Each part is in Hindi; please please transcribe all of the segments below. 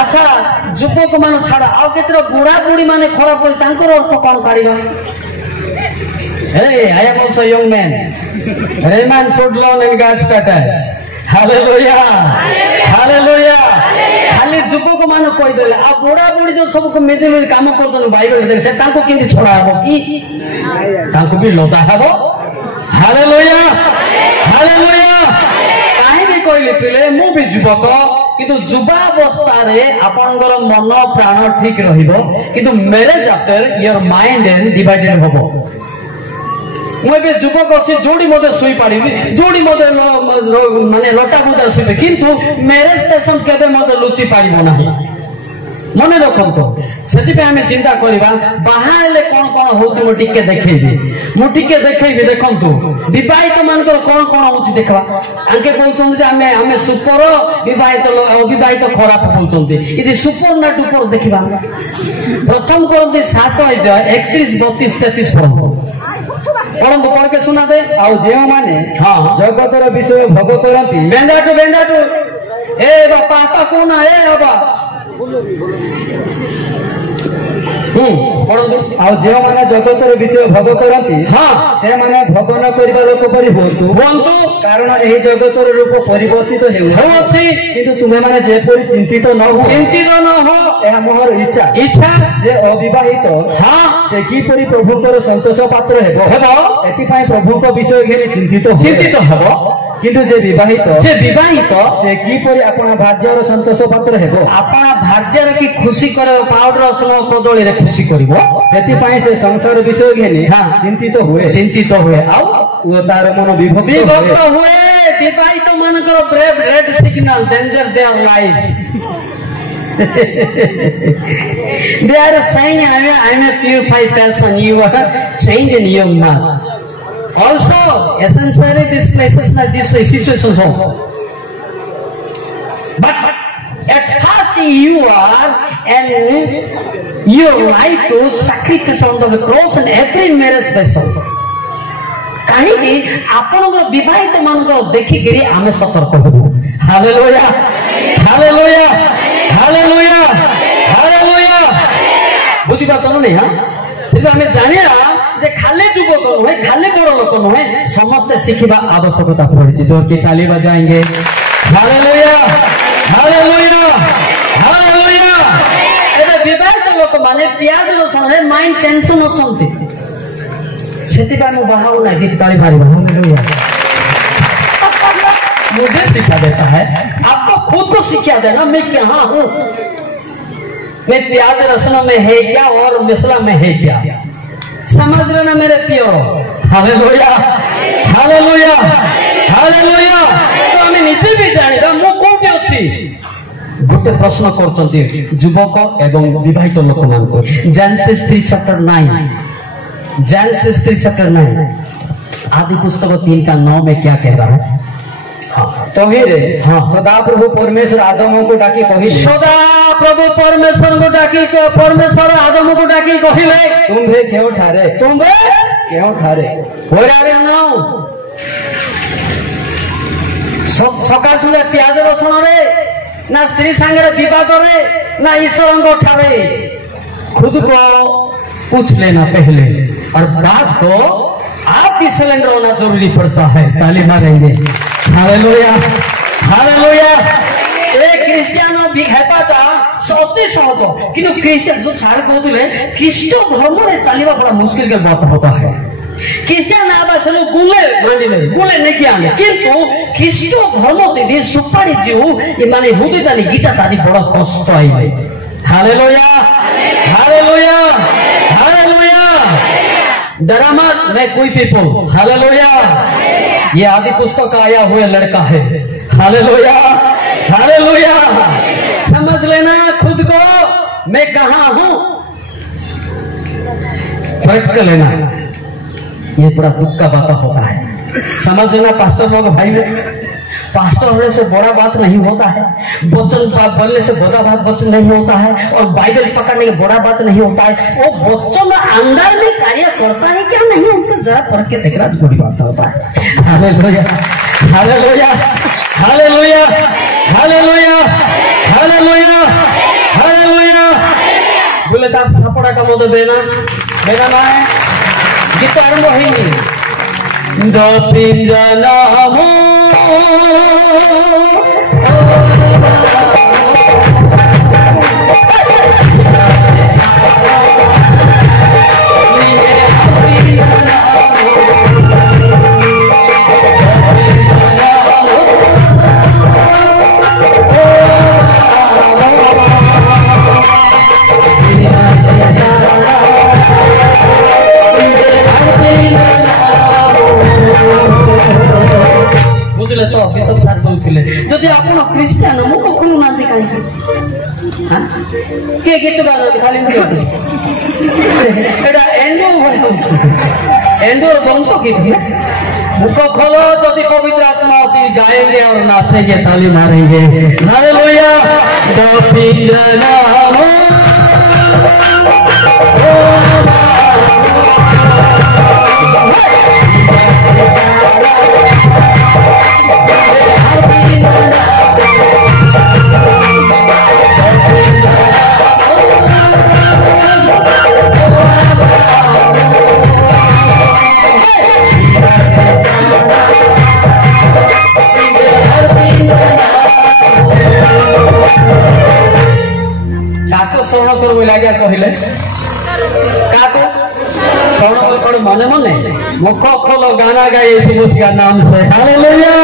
अच्छा युवक मान छाड़ आउ केतरा बुढ़ा बुढ़ी माने खरा पड़ी तांकर अर्थ कोन काढिबा Hey, I am also a young man. Rayman should learn and God status. Hallelujah. Hallelujah. खाली युवक मान कहि देले आ बुढ़ा बुढ़ी जो सब को मेदे में काम करतन बाइबल देख से तांको किंदी छोड़ा हबो की तांको भी लोटा हबो हालेलुया हालेलुया काहे भी कहले पिले मु भी युवक किंतु युवावस्था रे आपनकर मन प्राण ठीक रहिबो किंतु marriage after your mind and divided हबो मुझे युवक अच्छे जोड़ी मत शुई पारि जोड़ी मत माने लटा बुदा शुवे किंतु मैरिज पैसन केबे मत लुचि पारिबो नाही मन रखंतो सेति पे हमें चिंता करबा बाहाले कोन कोन होउछ मु टिके देखैबी देखंतो विवाहित मानकर कोन कोन होउछ देखबा आंके कहउछन जे हमें सुपर विवाहित अविवाहित खराब कहउछन इदि सुपर ना डुपर देखबा प्रथम करंती 7 अध्याय 31 32 33 पढ़ंतु पढ़ के सुना दे आउ जे माने हां जगतर विषय भोग करंती बेंदाटू ए बापा पापा कोन ए बाबा आउ जे माने जगतर विषय भोग करंती हां से माने भोग न करबा लोक परि होतु कारण एही जगतर रूप परिवर्तित हेउ अछि किंतु तुमे माने जे परि चिंतित न हो ए मोहर इच्छा जे अविवाहित हां से की परि प्रभु को संतोष पात्र हेबो एति पय प्रभु को विषय घेने चिंतित हबो किंतु जे विवाहित से की परि अपना भार्यर संतोष पात्र हेबो अपना भार्यर की खुशी करे पाउडर स्नो कदली रे खुशी करबो सेति पय से संसार विषय घेने चिंतित हुए आउ तार मन विभक्त हुए विवाहित मानकर brave red signal danger their life they are saying I am a purified person you are changed in your mass also essentially these places like this situations home but at first you are and your life to sacrifice on the cross and every marriage vessel कहीं आपनकर विवाहित मानकर देखि करी आमे सतर्क होबो हालेलुया हालेलुया हालेलुया हालेलुया बुझी बात नहीं हां फिर हमें जानिया जे खाली युवक नहे खाली बड़ लोक नहे समस्त शिखिबा आवश्यकता पड़े जोर के ताली बजाएंगे हालेलुया हालेलुया हालेलुया एबे विवाहित लोक माने प्याज रसुण है माइंड टेंशन अछंती सेति बा मु बाहाउ ना गीत ताली मारी हालेलुया मुझे सिखा देता है आपको खुद को सिखा देना मैं कहां हूं मैं प्याज रसनों में है क्या और मसला में है क्या समझ लेना मेरे प्यो हालेलुया हालेलुया हालेलुया तो हमें नीचे भी जानिबा मु कोठे अछि गोटे प्रश्न करचंती युवक एवं विवाहित लोक मान को जेनेसिस 3 चैप्टर 9 जेनेसिस 3 चैप्टर 9 आदि पुस्तक 3 का 9 में क्या कह रहा है तो ही रे सदा प्रभु परमेश्वर आदम को डाकी कहि सदा प्रभु परमेश्वर को डाकी परमेश्वर आदम को डाकी कहिले तुम्हे केउ ठारे वेयर आर यू नाउ सकाळ सुले प्याज रसुण रे ना स्त्री संगे विवाद रे ना ईश्वर को ठारे खुद को पूछ लेना पहले और बात को आप भी सिलेंडर होना जरूरी पड़ता है ताली मारेंगे हालेलुया हालेलुया ए क्रिश्चियन भी हेपाता सत्य सहज किंतु क्रिश्चियन जो छाड़ कहतले ख्रीष्ट धर्म रे चलीबा बड़ा मुश्किल के बात होता है क्रिश्चियन आबा से गुले नहीं किया किंतु ख्रीष्ट धर्म दे सुपारी जीव ये माने हुदी ताली गीता ताली बड़ा कष्ट आइले हालेलुया हालेलुया हालेलुया डरा मत मैं कोई पीपल हालेलुया ये आदि पुस्तक आया हुआ लड़का है हालेलुया हालेलुया समझ लेना खुद को मैं कहां हूं फर्क कर लेना ये बड़ा दुख का बात होता है समझ लेना पास्टर लोग भाई पास्टर होने से बड़ा बात नहीं होता है, वचन बोलने से बड़ा बात वचन नहीं होता है, और बाइबल पकड़ने की बड़ा बात नहीं होता है। वो वचन अंदर में कार्य करता है क्या नहीं, उनको जरा पढ़ के देखना बड़ी बात होता है। Hallelujah, hallelujah, hallelujah, hallelujah, hallelujah, hallelujah. बोले तार सापड़ा का मत देना देना ना है। गीत आरंभ होइनी दपिन जनामो बुझले तो विश्व साथ दउथिले जदि आपण क्रिश्चियन मुख खोलु नांती काई हां के गीत गानो खाली मुझे एडा एंडो भଳି कहउछु एंडो वंश गीत मुख खोलो जदि पवित्र आत्मा अछि गाएंगे और नाचेंगे ताली मारेंगे। हालेलुया दपिना काको श्रवण करबो लाग्या कहिले काको श्रवण कर मने मने मुख खोलो गाना गाए यीशु मसीह का नाम से। हालेलुया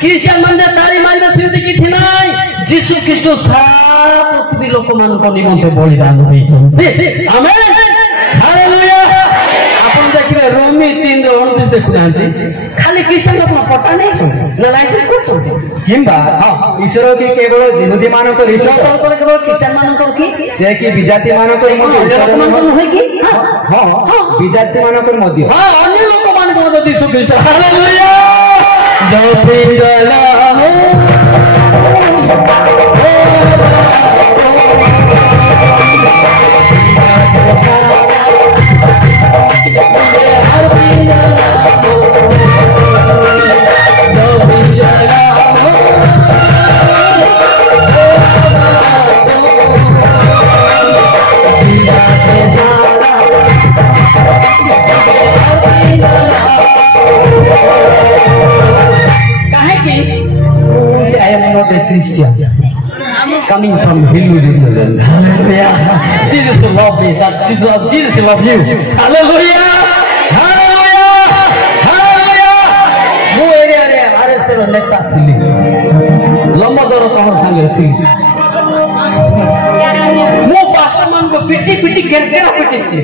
क्रिश्चियन मन तारी मारिबा सेमती किछि नाइ। जीशु ख्रीष्ट सारा पृथ्वी लोक मान को निमंते बलिदान होइछन्ति। Amen hallelujah. आपण देखिबे रोमी 3:29 देखुनांती खाली क्रिश्चियन लोक पटा नै ना लाइसेंस करतो किंबा ईश्वर की केवल यहूदी मान को ईश्वर पर केवल क्रिश्चियन मान को की से की विजाति मान को ईश्वर मान को होय की हां विजाति मान को मध्य हां अन्य लोक मान को मध्य जीशु ख्रीष्ट। Hallelujah Christian coming from Hindu religion. Hallelujah. Jesus love me. That Jesus love you. Hallelujah. Hallelujah. Hallelujah. Mu area रे RSS रो नेता थिली लंबोदर तोहर संगे थी मु पास्टर मान को पिटी पिटी केरकेरा पिटी थी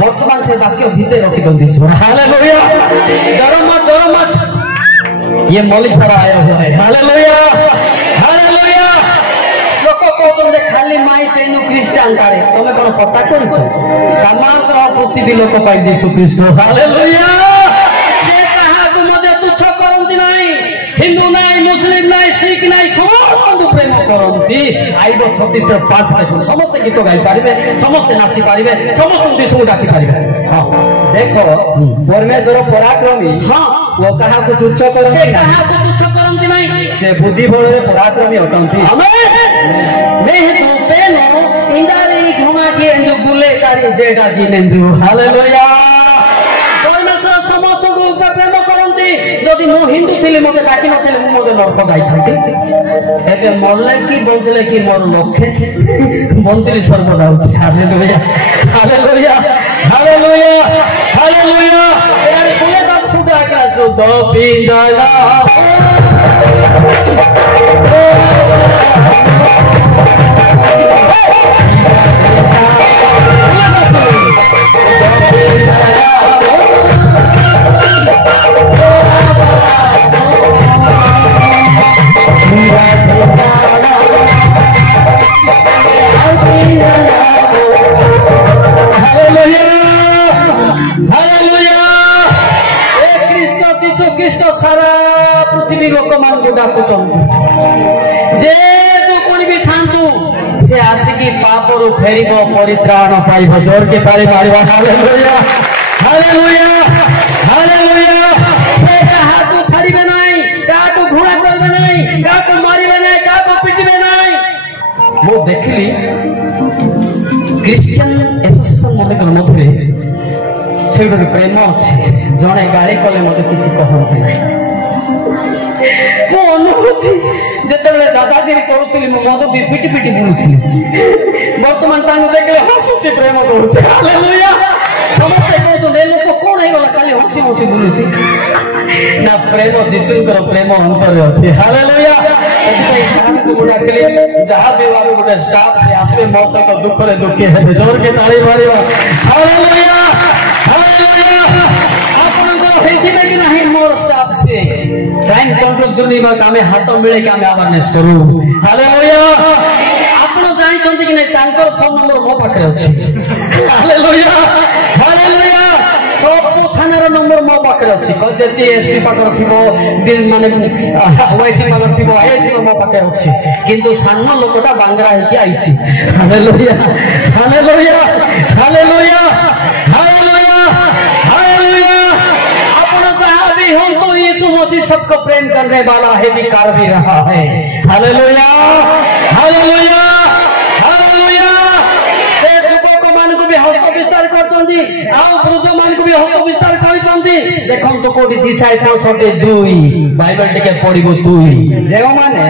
वर्तमान से वाक्य भीतर रखी दंदी। हालेलुया। डरो मत ये मौलिक सारा आया हुआ है। Hallelujah hallelujah. लोक कहते खाली माई तेनु क्रिश्चियन कारे तमे कोन पता करछ समग्र पृथ्वी लोक पाई यीशु ख्रीष्ट। हालेलुया। से कहा को मजे तुच्छ करंती नाही हिंदू नाही मुस्लिम नाही सिख नाही समस्त प्रेम करंती। आइबो 36 से 5 में समस्त गीत गाई पारिबे समस्त नाची पारिबे समस्त यीशु डाकी पारिबे। हां देखो परमेश्वर पराक्रमी हां वो कहा को तुच्छ कर से कहा को तुच्छ करंती नहीं से बुद्धि बल पराक्रमी होतंती। आमेन। मैं तो पेनो इंदारी घुमा के जो गुले कारी जेडा की नेंजु। हालेलुया। परमेश्वर समस्त को प्रेम करंती। यदि जदि मु हिंदू थी मत डाक नी मुझे नरक जाई मरले कि बंचले कि मोर लक्ष्य बंचली सर्वदा हालेलुया हालेलुया हालेलुया हालेलुया यार बोले दस सुधा का सुध पिंजला ଖ୍ରୀଷ୍ଟ ସାରା ପୃଥିବୀ ଲୋକମାନଙ୍କୁ ଡାକୁଛନ୍ତି ଯେ ଯୋଉ କୋଣି ବି ଥାନ୍ତୁ ସେ ଆସିକି ପାପରୁ ଫେରିବ ପରିତ୍ରାଣ ପାଇବ ଜୋରକେ ତାଳି ମାରିବା ହାଲେଲୁୟା ହାଲେଲୁୟା ହାଲେଲୁୟା ସେ କାହାକୁ ଛାଡ଼ିବେ ନାହିଁ କାହାକୁ ଘୃଣା କରିବେ ନାହିଁ କାହାକୁ ମାରିବେ ନାହିଁ କାହାକୁ ପିଟିବେ ନାହିଁ ମୁଁ ଦେଖିଲି ଖ୍ରୀଷ୍ଟିଆନ ଆସୋସିଏସନ ମଧ୍ୟରେ से गोटे प्रेम अच्छे जड़े गाड़ी कले मत किसी कहते ना मो अनुभूति जिते दादागिरी करुली मद भी पिटी पिटी बुलूली बर्तमान देखले हसुची प्रेम करुचे हालेलुया समस्ते कहते लोक कौन होगा खाली हसी हसी बुलूची ना प्रेम जीशुकर प्रेम अंतर अच्छे हालेलुया डाकिली जहाँ भी गोटे स्टाफ से आसवे मो सहित दुखरे दुखी है जोर के ताली मारिबा हालेलुया कि नहीं मोर स्टाफ से टाइम कंट्रोल दुर्निमा आमे हाथ मिले कि आमे अवेयरनेस करू हालेलुया आपण जानि छथि कि नै तांकर फोन नंबर मो पाखरे अछि हालेलुया हालेलुया सब थानार नंबर मो पाखरे अछि जति एसपी पाखर थिबो बिल माने ओएससी पाखर थिबो आईएससी मो पाखरे अछि किंतु सान्न लोकटा बांगरा हेकि आइछि हालेलुया हालेलुया हालेलुया यीशु मसीह सबको प्रेम करने वाला है भी कर भी रहा है हालेलुया हालेलुया हालेलुया से युवक मान को भी हस्त विस्तार करछंती आ वृद्ध मान को भी हस्त विस्तार करछंती देखन तो कोडी डिसाइपल सटे दुई बाइबल टिके पढिबो दुई जेउ माने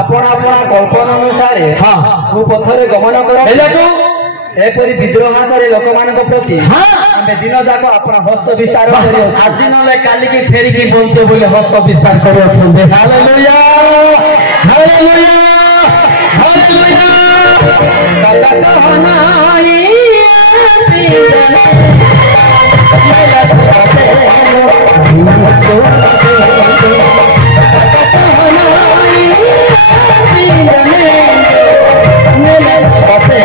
आपण आपण कल्पना अनुसार हां वो पथरे गमन करो एलाटो एपरी विद्रोहाचारी लोकमानक प्रति आमे दिन जाक आपण हस्त विस्तार करियो आज नले काली की फेरी की बोलछे बोले हस्त विस्तार करियो छंदे हालेलुया हालेलुया हालेलुया दादा कहनाई पीरने मेला से सो कहनाई पीरने मेला से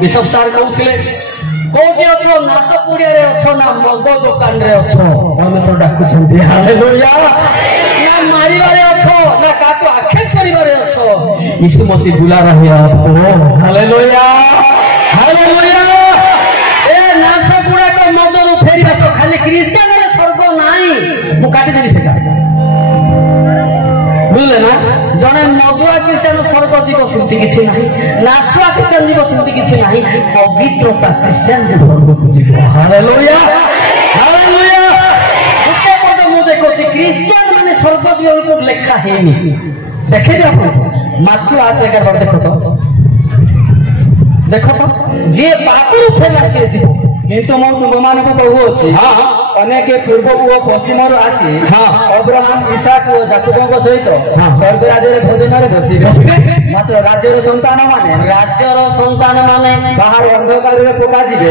बिशप सार कहते कोठी अच्छो नाश पुड़िया रे अच्छो ना मद दुकान रे अच्छो परमेश्वर डाकुछंती हालेलुया ना मारिबारे अच्छो ना काको आक्षेप करिबारे अच्छो यीशु मसीह बुला रहे हैं आपको हालेलुया हालेलुया ए नाश पुड़ा को मद रु फेरी आसो खाली क्रिश्चियन रे स्वर्ग नाही मु काटी देबी सेटा बुझले ना जने मदुआ क्रिश्चियन स्वर्ग जीव सेमती किछि नाही नासुआ क्रिश्चियन जीव सेमती किछि नाही पवित्रता क्रिश्चियन के स्वर्ग को जीव हालेलुया हालेलुया उते पद मु देखो छी क्रिश्चियन माने स्वर्ग जीव को लेखा हेनी देखे दे आपण माथु 8:11 बार देखो तो जे पापरु फेला से जीव किंतु मु तुम मान को कहू अछि हां अनेक पूर्व ओ पश्चिम रु आसी अब्राहम इसहाक ओ याकूब सहित स्वर्ग राज्य रे भोजन रे बसिबे मात्र राज्य रो संतान माने बाहर अंधकार रे पोका जिबे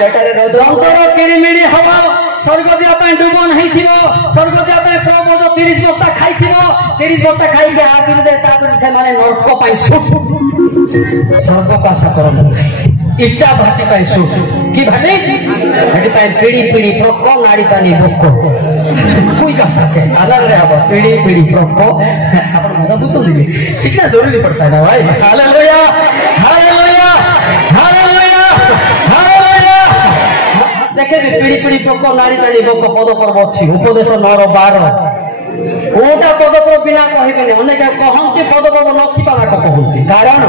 सेटा रे रौद्र किरिमिडी हवा स्वर्ग दिया पे डुबो नहीं थिबो स्वर्ग दिया पे प्रभु 30 बस्ता खाई थिबो 30 बस्ता खाई के हाथ दे तापर से माने नरक पाई सुट स्वर्ग का सकरम इटा भाटी पाई सुट की भाटी भाटी पाई पीड़ी पीड़ी प्रको नाड़ी तानी बक्को कोई कथा के अलग रे अब पीड़ी पीड़ी प्रको अपन मजा बुतो दिली सीखना जरूरी पड़ता है ना भाई हालेलुया हालेलुया हालेलुया हालेलुया देखे पीड़ी पीड़ी प्रको नाड़ी तानी बक्को पद पर्व अछि उपदेश 9:12 ओटा पदपर्व बिना कहबेनी अनेक कहंती पदपर्व नथिबा ना कहंती कारण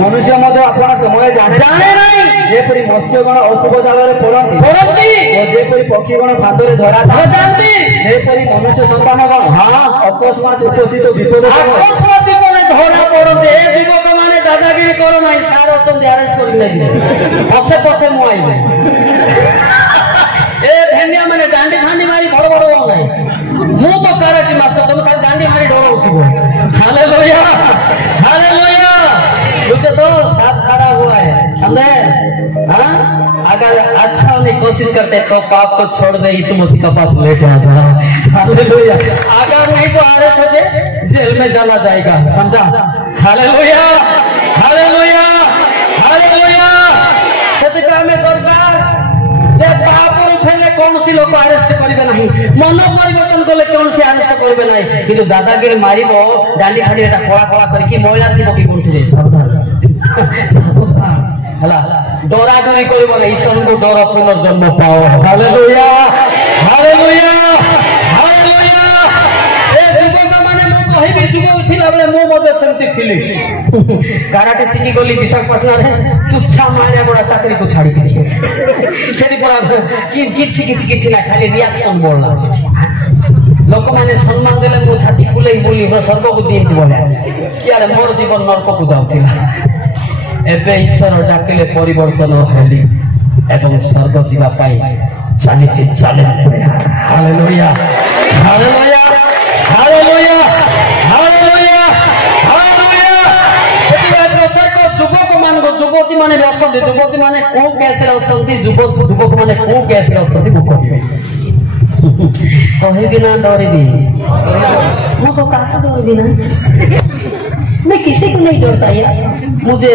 मनुष्य मध्य आपण समय जाने नहीं जेपरी मत्स्यगण अशुभ जागारे पड़ती और जेपरी पक्षीगण फांदरे धरा जानती जेपरी मनुष्य संतानगण अकस्मात उपस्थित विपद अकस्मात विपद धरा पड़ते ए युवक माने दादागिरी करो नहीं सार अचंदी अरेस्ट कर नहीं पछे पछे मु आइबे ए भेंडिया माने डांडी फांडी मारी बड़ बड़ हो नहीं मु तो कराटी मास्टर तुम खाली डांडी मारी डरो उठिबो हालेलुया हालेलुया रुके तो साथ खड़ा हुआ है समझे हां अगर अच्छा होने की कोशिश करते तो पाप को छोड़ दे यीशु मसीह के पास लेके आ जा हालेलुया अगर नहीं तो आरे तुझे जेल में डाला जाएगा समझा हालेलुया हालेलुया हालेलुया सत्यता में दरबार जे पाप उठेले कौन सी लोग अरेस्ट करिवे नहीं मन परिवर्तन कले कौन सी अरेस्ट करिवे नहीं किंतु दादागिरी मारिबो डांडी फाडी एटा कोळा कोळा करके महिला दिबो की कोठी दे सावधान सावधान हला डरा डरी करिबो नहीं ईश्वर को डर पुनर्जन्म पाओ हालेलुया हालेलुया हालेलुया ए जुबक माने मु कहिबी जुबक थिला बेले मु मधे सेमति थिली कराटे सिखी गली विशाखापट्टनम रे तुच्छा माने बड़ा चाकरी को छाड़ी के सेठी पड़ा कि किछि ना खाली रिएक्शन बोलला लोक माने सम्मान देले मु छाती फुलेई बोली हो स्वर्ग को दिन्छ बोले कि आरे मोर जीवन नरक को जाउथिला एबे ईश्वर डाकिले परिवर्तन होली एवं स्वर्ग जीवा पाई चालिछि चले hallelujah hallelujah hallelujah hallelujah hallelujah युवक मान युवती माने अछंती युवती माने को केस रे अछंती युवक माने को केस रे अछंती मु कहबे कहबी ना डरबी मु तो काका डरबी ना मैं किसी को नहीं डरता यार मुझे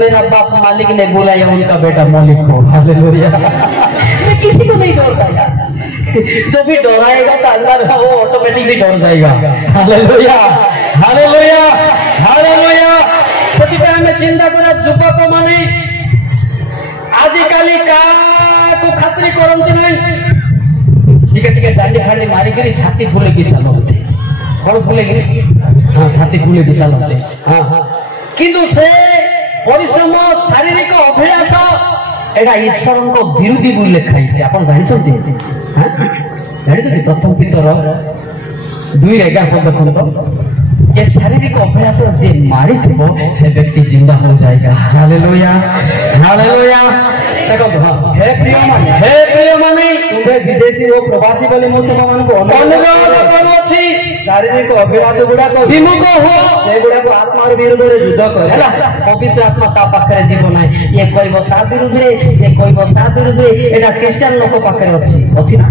मेरा बाप मालिक ने बुलाया उनका बेटा मालिक को हालेलुया मैं किसी को नहीं डरता यार जो भी डराएगा तो अल्लाह वो ऑटोमेटिक भी डर जाएगा हालेलुया हालेलुया हालेलुया ସେଥିପାଇଁ ଆମେ ଚିନ୍ତା କରିବା ଯୁବକ ମାନେ ଆଜିକାଲି କାହାକୁ ଖାତିର କରନ୍ତି ନାହିଁ ଟିକେ ଟିକେ ଦାଣ୍ଡି ଫାଣ୍ଡି ମାରିକିରି ଛାତି ଫୁଲେଇକି ଚାଲନ୍ତି କଣ ଫୁଲେଇକିରି ହଁ ଛାତି ଫୁଲେଇକି ଚାଲନ୍ତି ହଁ ହଁ କିନ୍ତୁ ସେ ପରିଶ୍ରମ ଶାରୀରିକ ଅଭ୍ୟାସ ଏଟା ଈଶ୍ୱରଙ୍କ ବିରୋଧୀ ବୋଲି ଲେଖା ହେଇଛି ଆପଣ ଜାଣିଛନ୍ତି ଜାଣିଛନ୍ତି ପ୍ରଥମ ପିତର 2:11 ଦେଖନ୍ତୁ ये शारीरिक अभ्यास जे मारी थो से व्यक्ति जिंदा हो जाएगा हालेलुया हालेलुया देखो हे प्रिय माने तुम्हें विदेशी और प्रवासी बोले मु तुम मान को अनुरोध करू छी शारीरिक अभ्यास गुडा को विमुख हो से गुडा को आत्मा विरुद्ध रे युद्ध कर हैला पवित्र आत्मा ता पाखरे जीव नै ये कहबो ता विरुद्ध रे से कहबो ता विरुद्ध रे एटा क्रिश्चियन लोक पाखरे अछि ना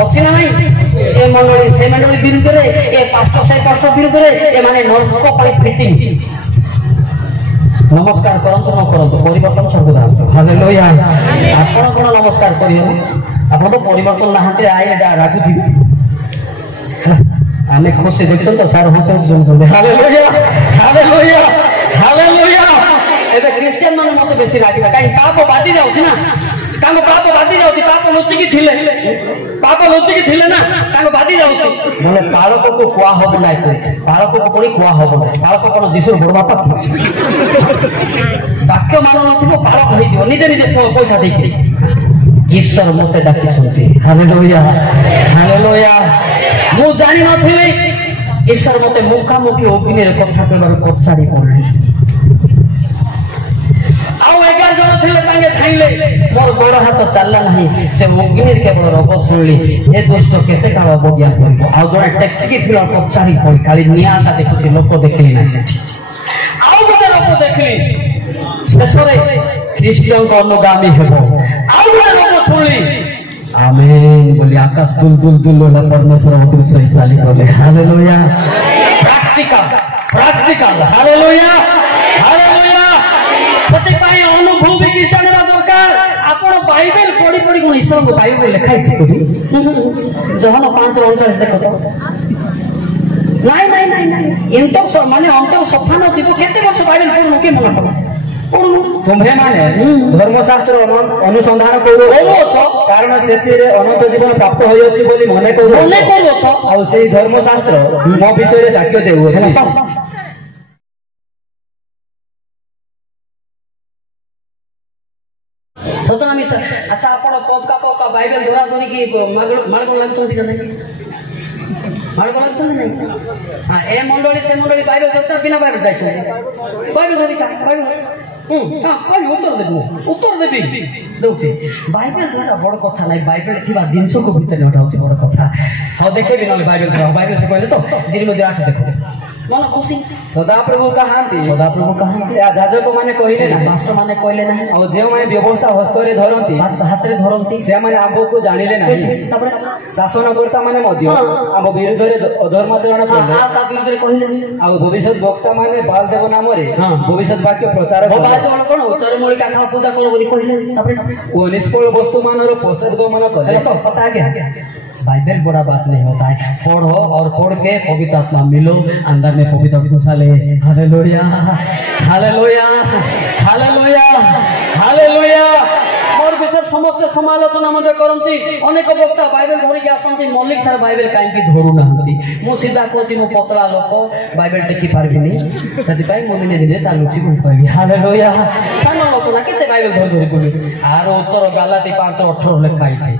अच्छी ना नहीं ए मंडली से मंडली विरुद्ध रे ए पास्टर से पास्टर विरुद्ध रे ए माने नरक पाई फिटिंग नमस्कार करंतु न करंतु परिवर्तन सर्वदा हालेलुया आपण कोन नमस्कार करियो आपण तो परिवर्तन नाहंते आइले रागु थी आमे खुशी देखतो तो सार हंस सुन हालेलुया हालेलुया हालेलुया एबे क्रिश्चियन मन मत बेसी लागिबा काई पाप बादी जाउछि ना तांको पाप बादी जाउछि पाप लुचिकी थिले ना तांको बादी जाउछि बोले पालक को कुआ हो बिना पालक को कोनी कुआ हो बिना पालक कोन जीसुर बड़ बापा वाक्य मान नथिबो पालक होई दियो निजे निजे पैसा देकी ईश्वर मते डाकी छथि हालेलुया हालेलुया मु जानि नथिले ईश्वर मते मुखामुखी अग्नि रे कथा कहबार पछाडी पड़ले आउ 11 जन थिले तांगे खाइले मोर गोड़ हाथ चलला नहीं से अग्नि केवल रब सुनली ए दोस्त केते काल अवज्ञा करबो आउ जने टेक्की थिला पछाडी पड़ खाली नियाटा देखुथि लोक देखली ना सेठी आउ जने लोक देखली शेषरे ख्रीष्टियन को अनुगामी हेबो आउ जने लोक सुनली आमेन बोली आकाश दुल दुल दुल होला परमेश्वर होती सही चाली बोले हालेलुया प्रैक्टिकल हालेलुया हालेलुया सत्य ସେଥିପାଇଁ ଅନୁଭୂତି କି ଜାଣିବା ଦରକାର। ଆପଣ ବାଇବେଲ ପଢି ପଢି କଣ ଈଶ୍ୱରଙ୍କ ବାଇବେଲ ଲେଖା ହେଇଛି କୋଉଠି? ଜହନ 5:39 ଦେଖ ତ। ନାଇଁ ନାଇଁ ନାଇଁ ନାଇଁ ମାନେ ଅନ୍ତର ସଫା ନଥିବ କେତେ ବର୍ଷ ବାଇବେଲ ପଢୁନୁ କି ମନେ ପଡେ ତୁମ୍ଭେ ମାନେ ଧର୍ମଶାସ୍ତ୍ର ଅନୁସନ୍ଧାନ କରୁଅଛ କାରଣ ସେଥିରେ ଅନନ୍ତ ଜୀବନ ପ୍ରାପ୍ତ ହୋଇଅଛି ବୋଲି ମନେ କରୁଅଛ ଆଉ ସେଇ ଧର୍ମଶାସ୍ତ୍ର ମୋ ବିଷୟରେ ସାକ୍ଷ୍ୟ ଦେଉଅଛି। ସତନା ମିଶା ଆଚ୍ଛା ଆପଣ ପକା ପକା ବାଇବେଲ ଧରା ଧରିକି ମାଳଗଣ ଲାଗୁଛନ୍ତି କି ନାହିଁ? ମାଳଗଣ ଲାଗୁଛନ୍ତି ନାହିଁ? ଏ ମଣ୍ଡଳୀ ସେ ମଣ୍ଡଳୀ ବାଇବେଲ ଧରିତା ବିନା ବାଇବେଲ ଯାଇଛନ୍ତି ବାଇବେଲ ଧରିକା ବାଇବେଲ ଉତ୍ତର ଦେବି ଦଉଛି। ବାଇବେଲ ଧରା ବଡ କଥା ନାହିଁ, ବାଇବେଲ ଥିବା ଜିନିଷକୁ ଭିତରେ ଏଟା ହଉଛି ବଡ କଥା। ହଉ ଦେଖେଇବି ନହେଲେ ବାଇବେଲ ଧରା। ବାଇବେଲ ସେ କହିଲେ ତ ଜିରିମିତି 8 ଦେଖ ମନ ଖୁସି। ସଦାପ୍ରଭୁ କାହାନ୍ତି ଯାଜକ ମାନେ କହିଲେ ନାହିଁ, ମାଷ୍ଟର ମାନେ କହିଲେ ନାହିଁ, ଆଉ ଯେଉଁମାନେ ବ୍ୟବସ୍ଥା ହସ୍ତରେ ଧରନ୍ତି ହାତରେ ଧରନ୍ତି ସେମାନେ ଆମ୍ଭକୁ ଜାଣିଲେ ନାହିଁ। ତାପରେ ଶାସନକର୍ତ୍ତା ମାନେ ମଧ୍ୟ ଆମ ବିରୁଦ୍ଧରେ ଅଧର୍ମାଚରଣ କଲେ ଆଉ ଭବିଷ୍ୟତ ବକ୍ତା ମାନେ ବାଲଦେବ ନାମରେ ଭବିଷ୍ୟତ ବାକ୍ୟ ପ୍ରଚାର କଣ ଚରମୂଳିକା ଖାଅ ପୂଜା କର ବୋଲି କହିଲେ। ତାପରେ ଓ ନିଷ୍ଫଳ ବस्तु ମାନର ପଶ୍ଚାତ गमन कले। तो पता है क्या बाइबल बड़ा बात नहीं होता है। पढ़ो और पढ़ के पवित्र आत्मा मिलो, अंदर में पवित्र घुसा ले। Hallelujah hallelujah hallelujah hallelujah. मोर विषय समस्त समालोचना मध्य करती अनेक वक्ता बाइबल धरिक आसती मल्लिक सार बाइबल कहीं धरू ना मु सीधा कहती मु पतला लोक बाइबल टेकी पार्बिनी से दिने दिने चलुची कहि। हालेलुया सान लोक ना केते बाइबल धर धरी बोली आर उत्तर गालाती 5:18 लिखा है।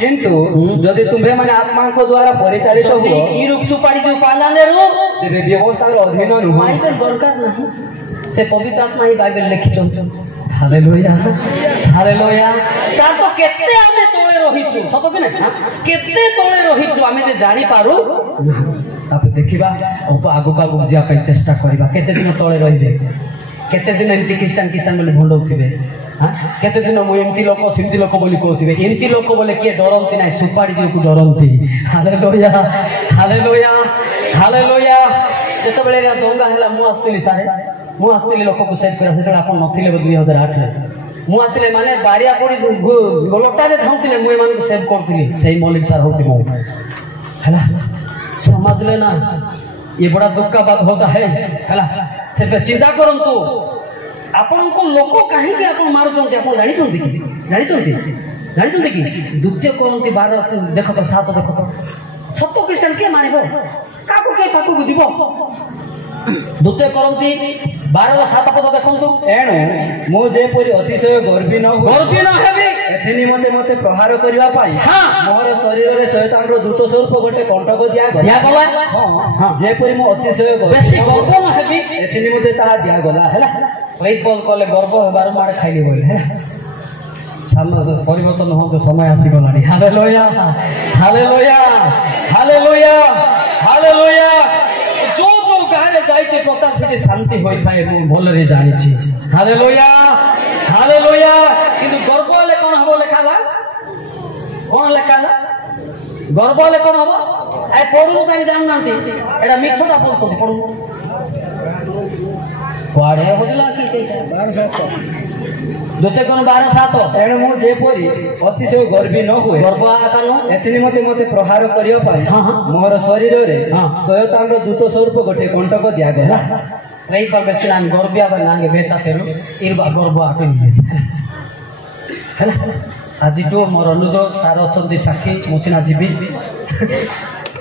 किंतु जदि तुम्हें माने आत्मा को द्वारा परिचालित हो ई रूप सुपारी जो पालाने रो तेरे व्यवस्था अधीन नु बाइबल दरकार नहीं से पवित्र आत्मा ही बाइबल लिखि चलछ। हालेलुया हालेलुया ता तो केते आमे तोळे रहिछु सतो कि ना केते तोळे रहिछु आमे जे जानि पारु तापे देखिबा आगु आगु जिया पे चेष्टा करिबा। केते दिन तोळे रहिबे, केते दिन एमती क्रिश्चियन बोली भंडौथिबे, केते दिन मु एमती लोक सिमती लोक बोली कहथिबे। एमती लोक बोले किए डरंती नाही, सुपारी जी को डरंती। Hallelujah hallelujah hallelujah. जेतबेले दंगा हला मु आस्तिली सारे मु आस्तिली लोक को सेव कर सेतबेले आपण नथिले 2008 रे मु आसिले माने बारिया पड़ी गोलटा जे धाउतिले मु एमान को सेव करथिली सेही मौलिक सार होती मु हला समझ लेना ये बड़ा दुख का बात होता है। हला से चिंता करंतु आपण को लोक काहे के आपण मारुचंती आपण जानि चंती कि द्वितीय कोरंती 12 देखो तो 7 देखो तो सत्य क्रिश्चियन के मानिबो काकू के पाकू बुझिबो। द्वितीय कोरंती 12:7 पद देखंतु एणु मु जेपरि अतिशय गर्वी न हेबी एथि निमते मते प्रहार करिवा पाई मोर शरीर रे शैतान रो दूत स्वरूप गोटे कंटक दिया गला हां जेपरि मु अतिशय बेसी गर्व न हेबी एथि निमते ताहा दिया गला हैला वही बोल कले गर्व हेबार मार खाइली बोले हैला सामने परिवर्तन हो तो समय आसी गलानी। Hallelujah hallelujah hallelujah hallelujah. जो जो गारे जाइछे प्रचार से शांति होई थाए मु भलरे जानि छी। Hallelujah hallelujah. किंतु गर्व ले कोन हबो लेखाला कोन लेखाला गर्व ले कोन हबो ए पढुनु ताई जान नांती एडा मिछटा बोलतो पढु वाडे होदिला कि सेटा 12:7 एणु मु जेपरि अतिशय गर्वी न हुए गर्व आकानो एथि निमते मते प्रहार करियो पाई मोर शरीर रे शैतान रो दूत स्वरूप गोटे कंटक दिया गला। रही पर बेसी नाम गर्विया बन नांगे बेता तेरो इरबा गर्व आकन हैला आज तो मोर अनुरोध सार अछंती साखी मुसिना जीवी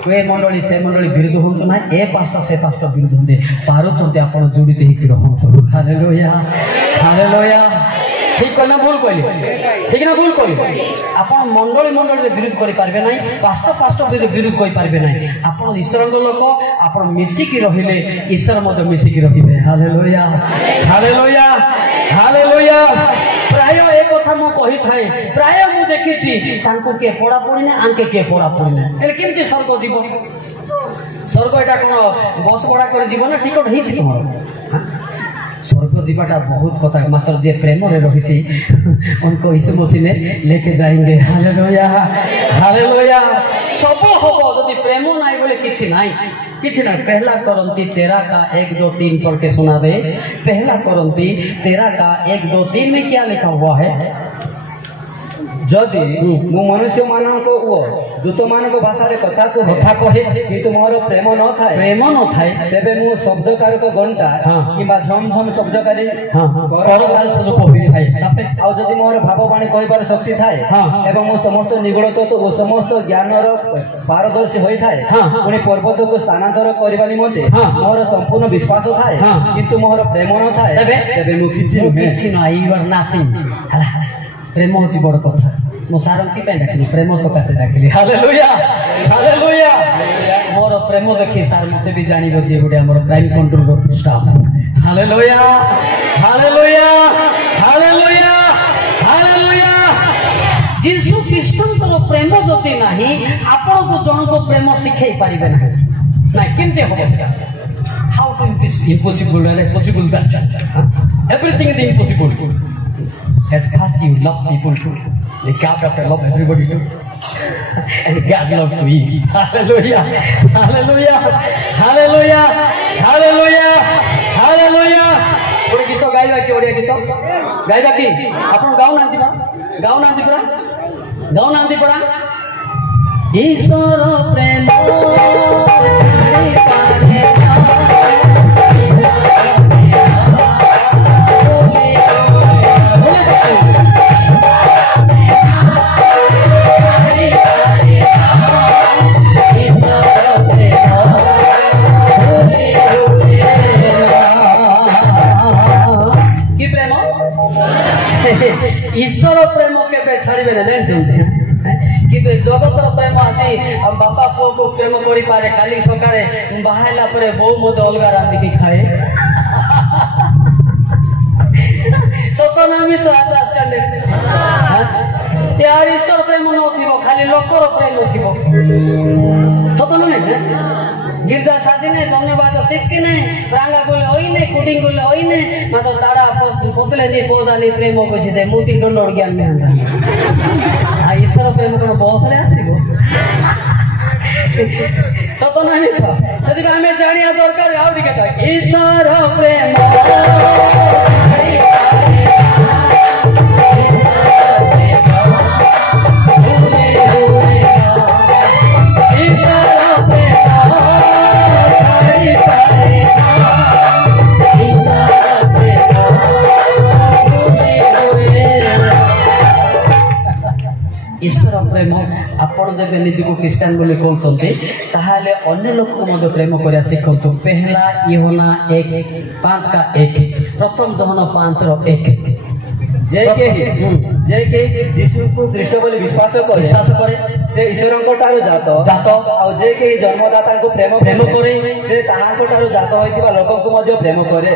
वे मंडली से मंडली विरुद्ध होंतु ना ए पास्टर से पास्टर विरुद्ध होंते पारुचंती आपण जोड़ी देही रहंतु। Hallelujah hallelujah. ठीक ना भूल कहली ठीक ना भूल कहली आपण मंडली मंडली विरोध करि पारबे नाही, पास्टर पास्टर विरोध करि पारबे नाही। आपण ईश्वरक लोक आपण मिसिकी रहिले ईश्वर मते मिसिकी रहिबे। Hallelujah hallelujah hallelujah. प्राय एक कथा मु कहि थाए प्राय मु देखिछि तांको के पड़ा पड़ी ना आंके के पड़ा पड़ी ना एले केमति स्वर्ग दिबो स्वर्ग एटा कोन बस पड़ा कर जीवन टिकट हिछि तुमरो स्वर्ग दीवाटा बहुत कथा मात्र जे प्रेम रे रहिसी उनको यीशु मसीह ने लेके जाएंगे। Hallelujah hallelujah. सब होबो जदि प्रेम नाई बोले किसी नाई किसी ना। पहला करंती 13 का 1 2 3 पढ़ के सुना दे। पहला करंती 13 का 1 2 3 में क्या लिखा हुआ है? जदि मु मनुष्य मानक ओ दूत मानक भाषा रे कथा कहे किंतु मोर प्रेम न थाए तेबे मु शब्दकारक घंटा किबा झम झम शब्दकारी करताल स्वरूप होई थाए। आ जदि मोर भाववाणी कहबार शक्ति थाए एवं मु समस्त निगुण तत्व ओ समस्त ज्ञानर पारदर्शी होई थाए पुणी पर्वत को स्थानांतर करबा निमंते मोर संपूर्ण विश्वास थाए किंतु मोर प्रेम न थाए तेबे मु किछि न। You are nothing. प्रेम होची बड़ कथा। मो सारंती पे डाकिली प्रेम सकाशे डाकिली। Hallelujah hallelujah. मोर प्रेम देखि सार मते भी जानिबो जे गुडे हमर prime control staff. Hallelujah hallelujah hallelujah hallelujah. जीसु ख्रीष्टंकर प्रेम जति नाही आपण को जण को प्रेम सिखै पारिबे नाही ना केमते होबो सेटा? How to impossible and possible that everything is impossible. At first you love people too. The God after love everybody too. And God love to eat. Hallelujah. Hallelujah. Hallelujah. Hallelujah. Hallelujah. Odia gito gaiba ki odia gito? Gaiba ki? Apun gaun nanti pura? Gaun nanti pura? Gaun nanti pura? Ishwar prema chhadi pare ईश्वर प्रेम के छाड़े जानते कि जगतर प्रेम आज हम बापा पुओ को प्रेम करि पारे काली सकारे बाहाइला परे बो मते अलगा रांधिकी खाए सतना मिस आकाश कांडे यार ईश्वर प्रेम नथिबो खाली लोकर प्रेम थिबो सतना नै गिरजा साथी ने धन्यवाद सिक्की ने प्रांगा बोले होई ने कुटिंग बोले होई ने मत ताड़ा पोतले दी पोदा नी प्रेम को छिदे मूर्ति डोलोड़ ज्ञान में आ ईश्वर प्रेम को बहुत रे आसीबो सतो नाही छ सदी हमें जानिया दरकार आउ दिके ईश्वर प्रेम ईश्वर प्रेम आपण जब निजी को क्रिस्टियन बोली कहते ताहले अन्य लोक को मध्य प्रेम करिया शिखंतु। पहला यूहन्ना 1:5 का 1 प्रथम यूहन्ना 5:1 जे के यीशु को ख्रीष्ट बोली विश्वास करे से ईश्वर ठारू जात आ जे के जन्मदाता को प्रेम करे से ताहाको ठारू जात होइतिबा लोक को मध्य प्रेम करे।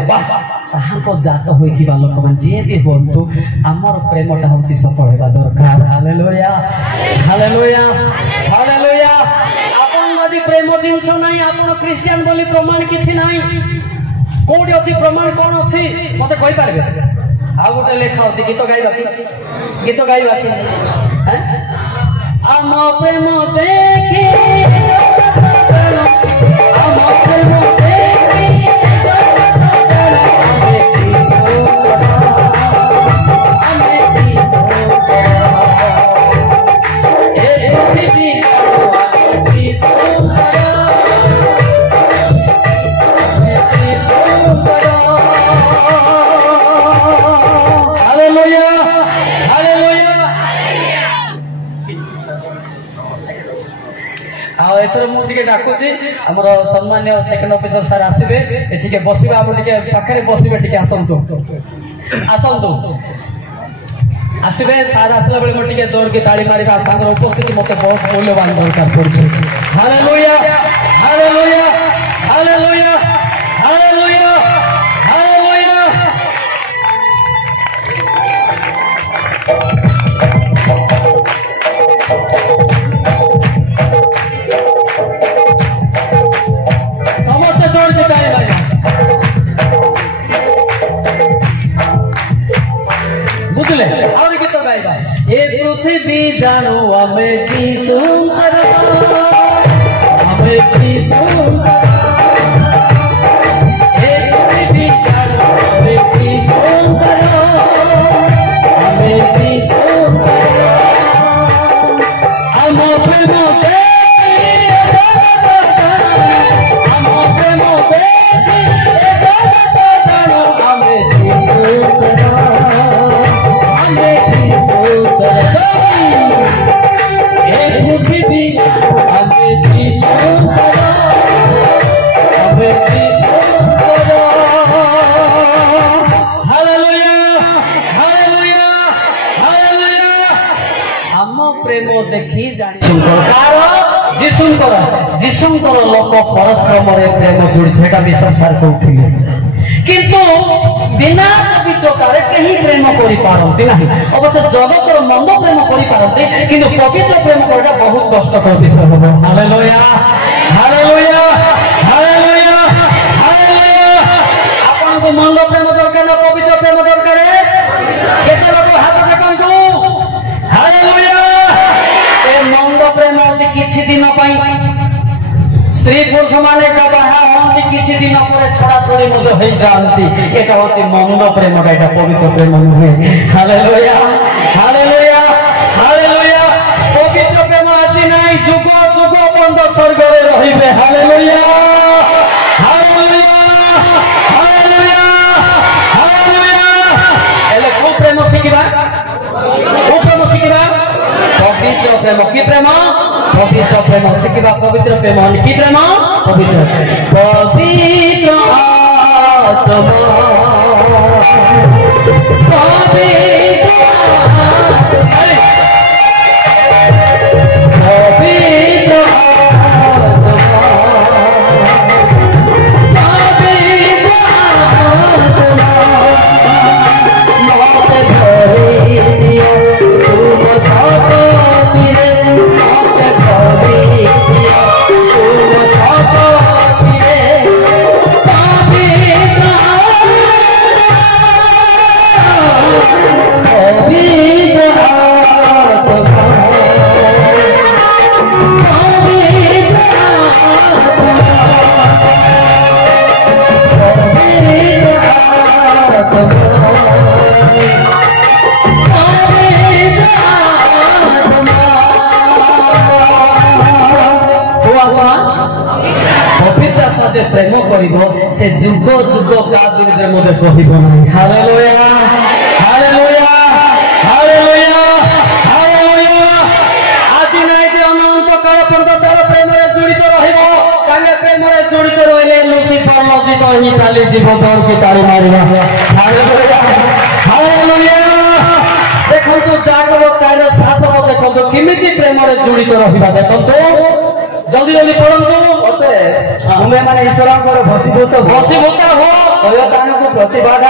ताहाको जात होइतिबा लोक मन जे भी होंतु हमर प्रेमटा होती सफल हेबा दरकार। Hallelujah hallelujah hallelujah. आपन नदी प्रेम जिंस नाही आपन क्रिश्चियन बोली प्रमाण किछि नाही कोडी अछि प्रमाण कोन अछि मते कहि पारबे? आ गोटे लेखा होती गीत गाइबा कि आम प्रेम देखी आम प्रेम डाकुची हमर सम्मान्य सेकंड ऑफिसर सर आसीबे एठिके बसिबे हम टिके पाखरे बसिबे टिके आसंतु आसीबे सर आसला बेले मोटिके दौड़ के ताली मारिबा तांगर उपस्थिति मते बहुत मूल्यवान दरकार पड़छ। Hallelujah hallelujah hallelujah hallelujah hallelujah. बुझले और गीत गाइबा ए पृथ्वी जानो हमें की सुंदर देखी जानी जीशुंकर लोक परस्पर प्रेम जोड़ी भी संसार को उठिले किंतु बिना पवित्रतार कहीं प्रेम करती ना अवश्य जगत मंद प्रेम करते किंतु पवित्र प्रेम करना बहुत कष्टकर विषय हम। Hallelujah hallelujah hallelujah hallelujah. आपन को मंद प्रेम दरकार ना पवित्र प्रेम दरकार केते लोक हाथ देखंतु। हालेलुया। ए मंद प्रेम किछि दिन पई स्त्री पुरुष माने बाहा हंती किछि दिन पर छड़ा छड़ी मध्य हो जाती एटा होची मंद प्रेम एटा पवित्र प्रेम नुहे। Hallelujah hallelujah hallelujah. पवित्र प्रेम आज नहीं जुग जुग बंद स्वर्ग रे रहिबे। Hallelujah hallelujah hallelujah hallelujah. एले को प्रेम शिखिबा पवित्र प्रेम की प्रेम पवित्र प्रेम शिखिबा पवित्र प्रेम की प्रेम पवित्र पवित्र आत्मा पवित्र पवित्र प्रेम कर से जुग जुग का विरुद्ध मते कहिब नहीं। Hallelujah hallelujah hallelujah hallelujah. आज नहीं जे अनंत काल पर्यंत तार प्रेम रे जड़ित रहिबो काले प्रेम रे जड़ित रहिले लुसिफर लजित ही चली जीव जोर की तारी मारिबा। Hallelujah hallelujah. देखो तो जागो 4-7 देखो तो किमिति प्रेम रे जड़ित रहिबा देखो तो जल्दी जल्दी पढ़ंतु। तुम्हें माने ईश्वर भसीभूत हो शैतान को प्रतिबाधा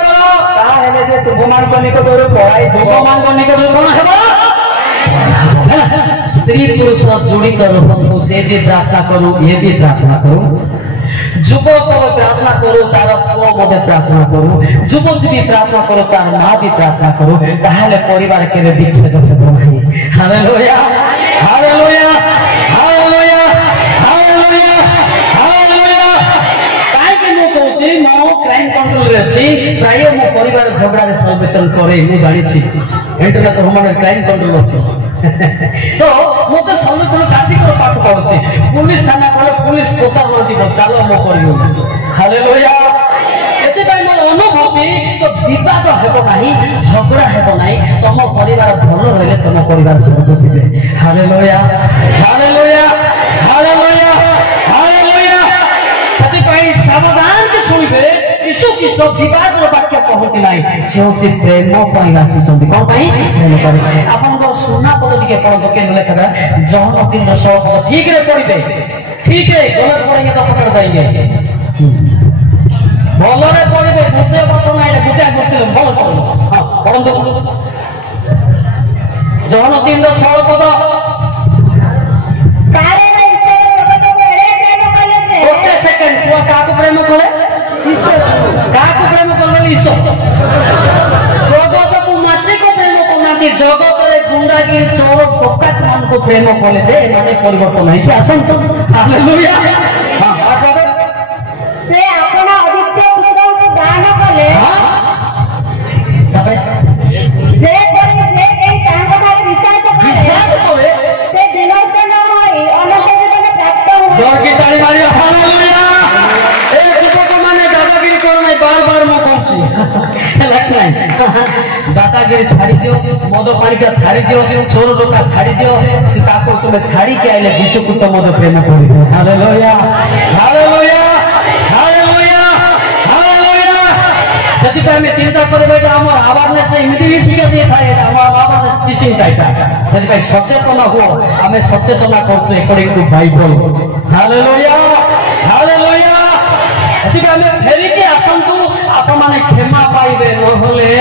करो ताहेले से तुममान को निकटରୁ पढ़ाई तुममान को निकटରୁ कोन हेबो स्त्री पुरुष जोड़ित रहंतु से भी प्रार्थना करू ये भी प्रार्थना करू जुबक प्रार्थना करू तार पुओ मते प्रार्थना करू जुबक भी प्रार्थना करू तार मां भी प्रार्थना करू ताहले परिवार केबे विच्छेद हेबो नहीं। Hallelujah hallelujah hallelujah hallelujah hallelujah. काहे के मो कहूची मो क्राइम कंट्रोल रे छी प्राय मो परिवार झगड़ा रे सॉल्यूशन करे मु जानि छी इंटरनेशनल ह्यूमन क्राइम कंट्रोल अछि तो मते सॉल्यूशन काटी को पाठ पढुची पुलिस थाना गले पुलिस पचार रजी चलो मो करियो। हालेलुया। एते भाई मोर अनुभूति तो विवाद हेबो नाही झगड़ा हेबो नाही तम परिवार भलो रहले तम परिवार सब दिबे। Hallelujah hallelujah hallelujah hallelujah. सती भाई सावधान के सुनिबे यीशु कृष्ण विवाद रो वाक्य कहति नाही से होछि प्रेम पई आसी छथि कोन पई प्रेम करे। आपन को सुना पद के पढ़ के लेखा जहन 3:16 ठीक रे पढ़िबे ठीक है गलत पढ़ेंगे तो पकड़ जाएंगे। भलरे पढ़िबे घुसे बात नाही गुटा घुसे भल पढ़ो। हां पढ़ंतु जहन 3:16 पद ओके सेकंड को काको प्रेम करे काको प्रेम करे ईश्वर जगत को माटी को प्रेम करना कि जगत रे गुंडागिरी चोर टोका तुमको प्रेम कले जे माने परिवर्तन है कि आसंत हालेलुया हां से अपना अदित्य पुत्र को दान कले तबे जे करी जे कई तांको भाई विश्वास करे से विनष्ट न होई अनंत जीवन प्राप्त हो जोर की ताली मारियो हालेलुया ए युवक माने दादागिरी करो नहीं बार-बार मो कहूची लग नहीं दादागिरी छाड़ी दियो मद पानी का छाड़ी दियो चोर डोका छाड़ी दियो सीता को तुम्हें छाड़ी के आइले विश्व को तो मद प्रेम करियो हालेलुया हालेलुया हालेलुया हालेलुया जति पे हमें चिंता करे बेटा हमर अवेयरनेस से इमिडिएटली सिखा दिए था ये हमर अवेयरनेस टीचिंग टाइप जति पे सचेतन हो हमें सचेतन करछो according to Bible hallelujah hallelujah जति पे हमें फेरी के आसंतु आप माने क्षमा पाइबे नहले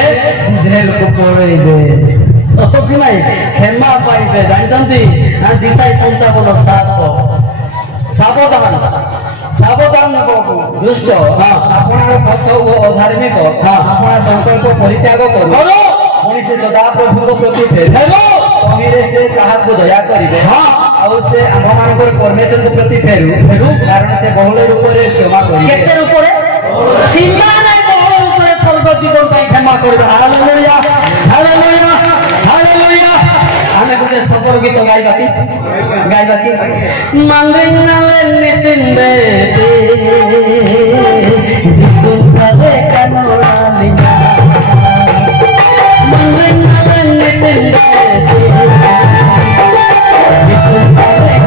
जेल को पड़ेबे सत कि नहीं क्षमा पाइबे जानते ना दिशाई 55 सावधान सावधान बाबू दुष्ट आपणार पथ ओ अधार्मिक आपणा संकल्प परित्याग करो पुणी से सदा प्रभु को प्रति फेरो तमिरे से काहाको दया करिवे आउ से आममानकर परमेश्वर को प्रति फेरु कारण से बहुल रूप रे क्षमा करिवे केते रूप रे सीमा नहीं बहुल रूप रे स्वर्ग जीवन पाई क्षमा करिवे हालेलुया हालेलुया हालेलुया हमें कुछ सफल गीत गाइबा की मंगनाले नितिन दे जिसु सदे कनोड़ा लिया मंगनाले नितिन दे जिसु सदे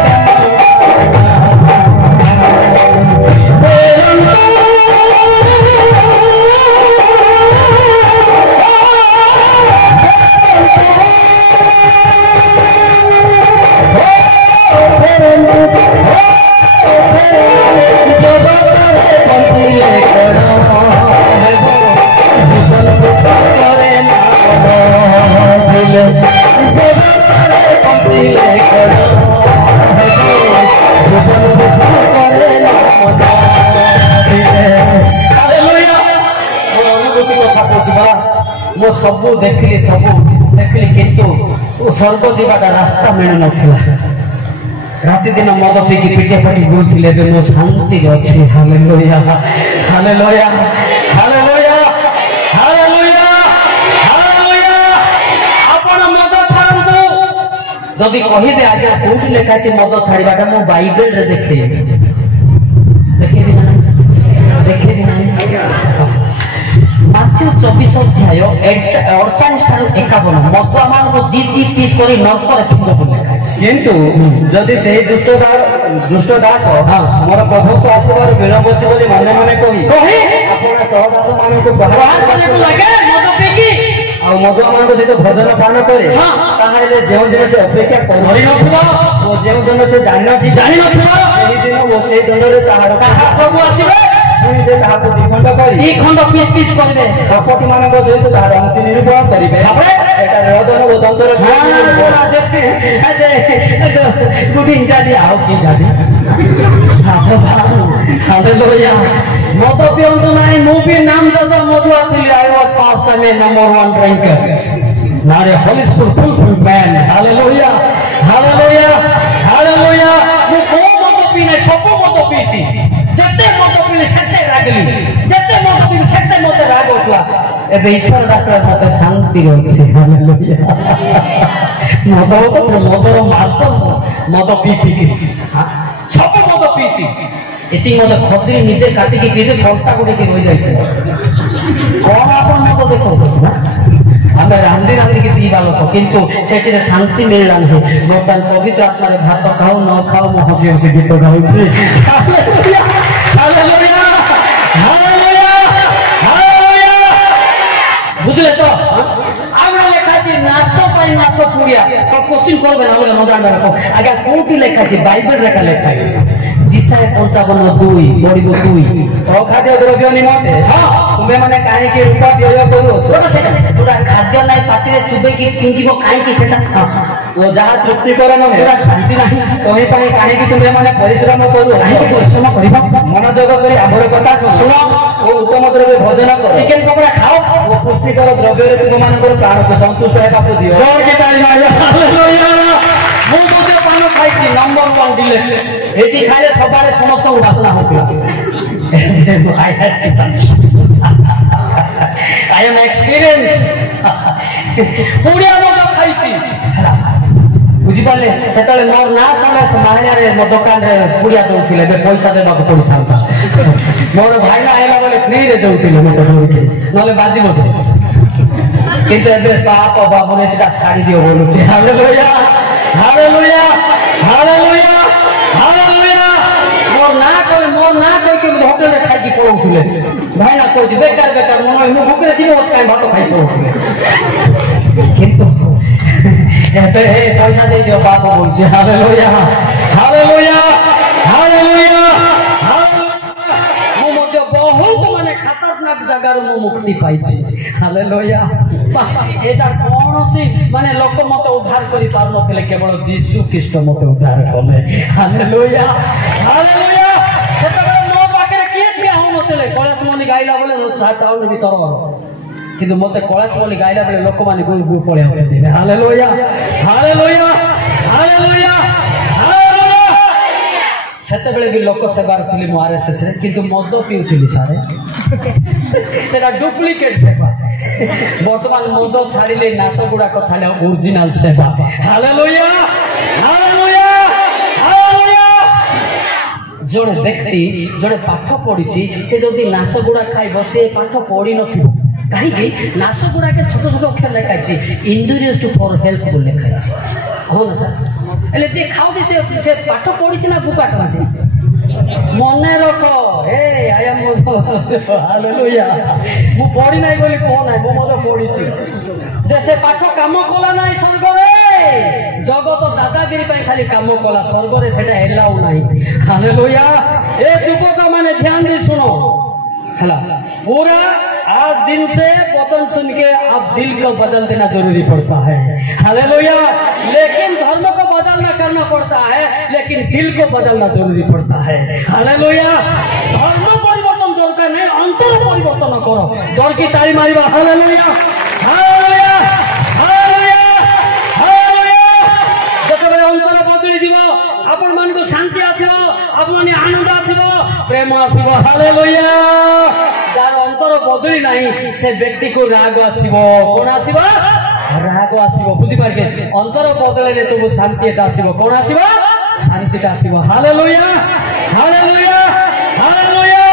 मो सबू देखिली किंतु स्वर्ग जीवाटा रास्ता मिलु नथिला राति दिन मद पीकी पिटे पटी गुलथिले बे मो शांति अछि hallelujah hallelujah hallelujah hallelujah hallelujah आपण मद छाड़ू जदि कहि दे आगे कोठी लेखा छै मद छाड़ीबाटा मो बाइबल रे देखि ना माथ्यू 24 अध्याय 48 ठारू 51 मद्यमान को दी पीस करी नरक रे फिंग बोले किंतु जदि से दुष्ट दास मोर प्रभु को आसबार विलंब अछि बोली मने मने कहि आपण सहदास मान को बाहर करने को लगे मद पीकी आ मद्यमान को सहित भोजन पान करे ताहाले जेउ दिन से अपेक्षा करि नथिबा ओ जेउ दिन से जानि नथिबा एही दिन वो से दंडरे ताहार कहा प्रभु आसीबे पुणी से ताहाको द्विखंड करी ई खंड पीस पीस करबे कपटी मानक सहित ताहार अंश निरूपण करिवे एटा रोदन बोधंतर गुडी जाडी आउ की जाडी साधु हालेलुया मद पियंतु नाही मु भी नाम जब मधु आथिली I was past time number 1 drinker नारे holy spirit man hallelujah hallelujah hallelujah मु को मद पीने सब मद पीची जते मद पीले सते रागली जते मद पीले सते मते राग उठला एबे ईश्वर डाक्टर मते शांति होछि हालेलुया मदर मास्टर मद पी पी के सब मद पीची एति मद खतरी निजे काटी के पीते फलता गुडी के होई जाय छै कोन आपन मद देखो ना हमें रांधी रांधी के पीवा लोक किंतु सेठी शांति मिलला नहीं बर्तमान पवित्र आत्मा रे भात खाओ न खाओ म हसी हसी गीत गाउछि हालेलुया हालेलुया हालेलुया हालेलुया बुझले तो आगरा लेखा छी नासो पाई नासो पुरिया तो क्वेश्चन करबे ना अलगा नदान को आगे कोठी लेखा छी बाइबल रे का लेखा छी जिसाय 55:2 बड़ीबो 2 तो खाद्य द्रव्य निमते तुम्हें माने काहे के रूपा व्यय करू छ पूरा खाद्य नहीं पाटिरे चुबे की पिंकिबो काहे की सेटा वो जहाँ तृप्तिकर नुहे पूरा शांति नहीं तही पाई काहे तुमे माने परिश्रम करू काहे परिश्रम करिबा मनोजग करी आमर कथा सुनो ओ उत्तम द्रव्य भोजन कर चिकन पकोड़ा खाओ वो पुष्टिकर द्रव्य तुम मानकर प्राण को संतुष्ट हेबाकू दियो जोर के ताली मारिया हालेलुया मु मते पान खाइछि नंबर 1 डिलेक्ट एटी खाइले सबारे समस्त वासना होतला I am experience पुडिया मद खाइछि बुझी पाले सेतले मोर ना सुनले माहलिया रे मो दुकान रे पुडिया दउथिले बे पैसा देबा को पड़ी थांता मोर भाई ना आइला बोले फ्री रे दउथिले मते दउथि नले बाजी मते किंतु एबे पाप बाबू ने सेटा छाड़ी दियो बोलुछि हालेलुया हालेलुया हालेलुया हालेलुया मोर ना कोई के होटल रे खाइ की पड़ौथिले भाई ना कोई बेकार बेकार मन नु भुकरे दिनो ओछकाय भात खाइ पड़ौथिले किंतु एबे हे पैसा दे दियो बाप बोलछि हालेलुया हालेलुया हालेलुया मु मध्य बहुत माने खतरनाक जगह मु मुक्ति पाइछि हालेलुया एटा कोनोसी माने लोक मते उद्धार करि पार नथिले केवल यीशु ख्रीष्ट मते उद्धार कले हालेलुया हालेलुया सेतबे मो पाके किए ठिया हो नथिले कलेश मनी गाइला बोले टाउन भीतर किंतु मते कलेश मनी गाइला बोले लोक माने गुई गुई पळे होते हालेलुया हालेलुया हालेलुया हालेलुया सेतबेले भी लोक सेवार थिली मो आरएसएस रे किंतु मद पिउथिली सारे सेटा डुप्लिकेट सेवा बर्तमान मद छाड़िले नाश गुड़ाक छाड़े ओरिजिनल सेवा हालेलुया हालेलुया हालेलुया जड़े व्यक्ति जड़े पाठ पढ़ी से जदि नाश गुड़ा खाइब से पाठ पढ़ी नथिबो कहीं नाश गुड़ा के छोट छोट अक्षर लिखाई इंजुरियस टू फॉर हेल्थ बोल लिखाई हाँ ना सर एले जे खाओ से पाठ पढ़ी ना बुकाट मासी मने रख हे आई एम हालेलुया मु पढ़ी नाही बोली कोन नाही मो मते पढ़ी छी जैसे पाठ काम कोला नाही स्वर्ग रे जगत दादागिरी पे खाली काम कोला स्वर्ग रे सेटा हेलाउ नाही हालेलुया ए युवक माने ध्यान दे सुनो हला पूरा आज दिन से वचन सुन के आप दिल को बदल देना जरूरी पड़ता है हालेलुया लेकिन धर्म को बदलना करना पड़ता है लेकिन दिल को बदलना जरूरी पड़ता है हालेलुया धर्म परिवर्तन दरकार नहीं अंतर परिवर्तन करो जोर की ताली मारिबा हालेलुया हालेलुया हालेलुया हालेलुया जतबे अंतर बदली जीवो आपण मान को शांति आसीबो आपण मान आनंद आसीबो प्रेम आसीबो हालेलुया जार अंतर बदली नहीं से व्यक्ति को राग आसीबो कोन आसीबो राग आसीबो बुद्धि पारके अंतर बदले तुम शांति आसीबो कोन आसीबो शांति आसीबो हालेलुया हालेलुया हालेलुया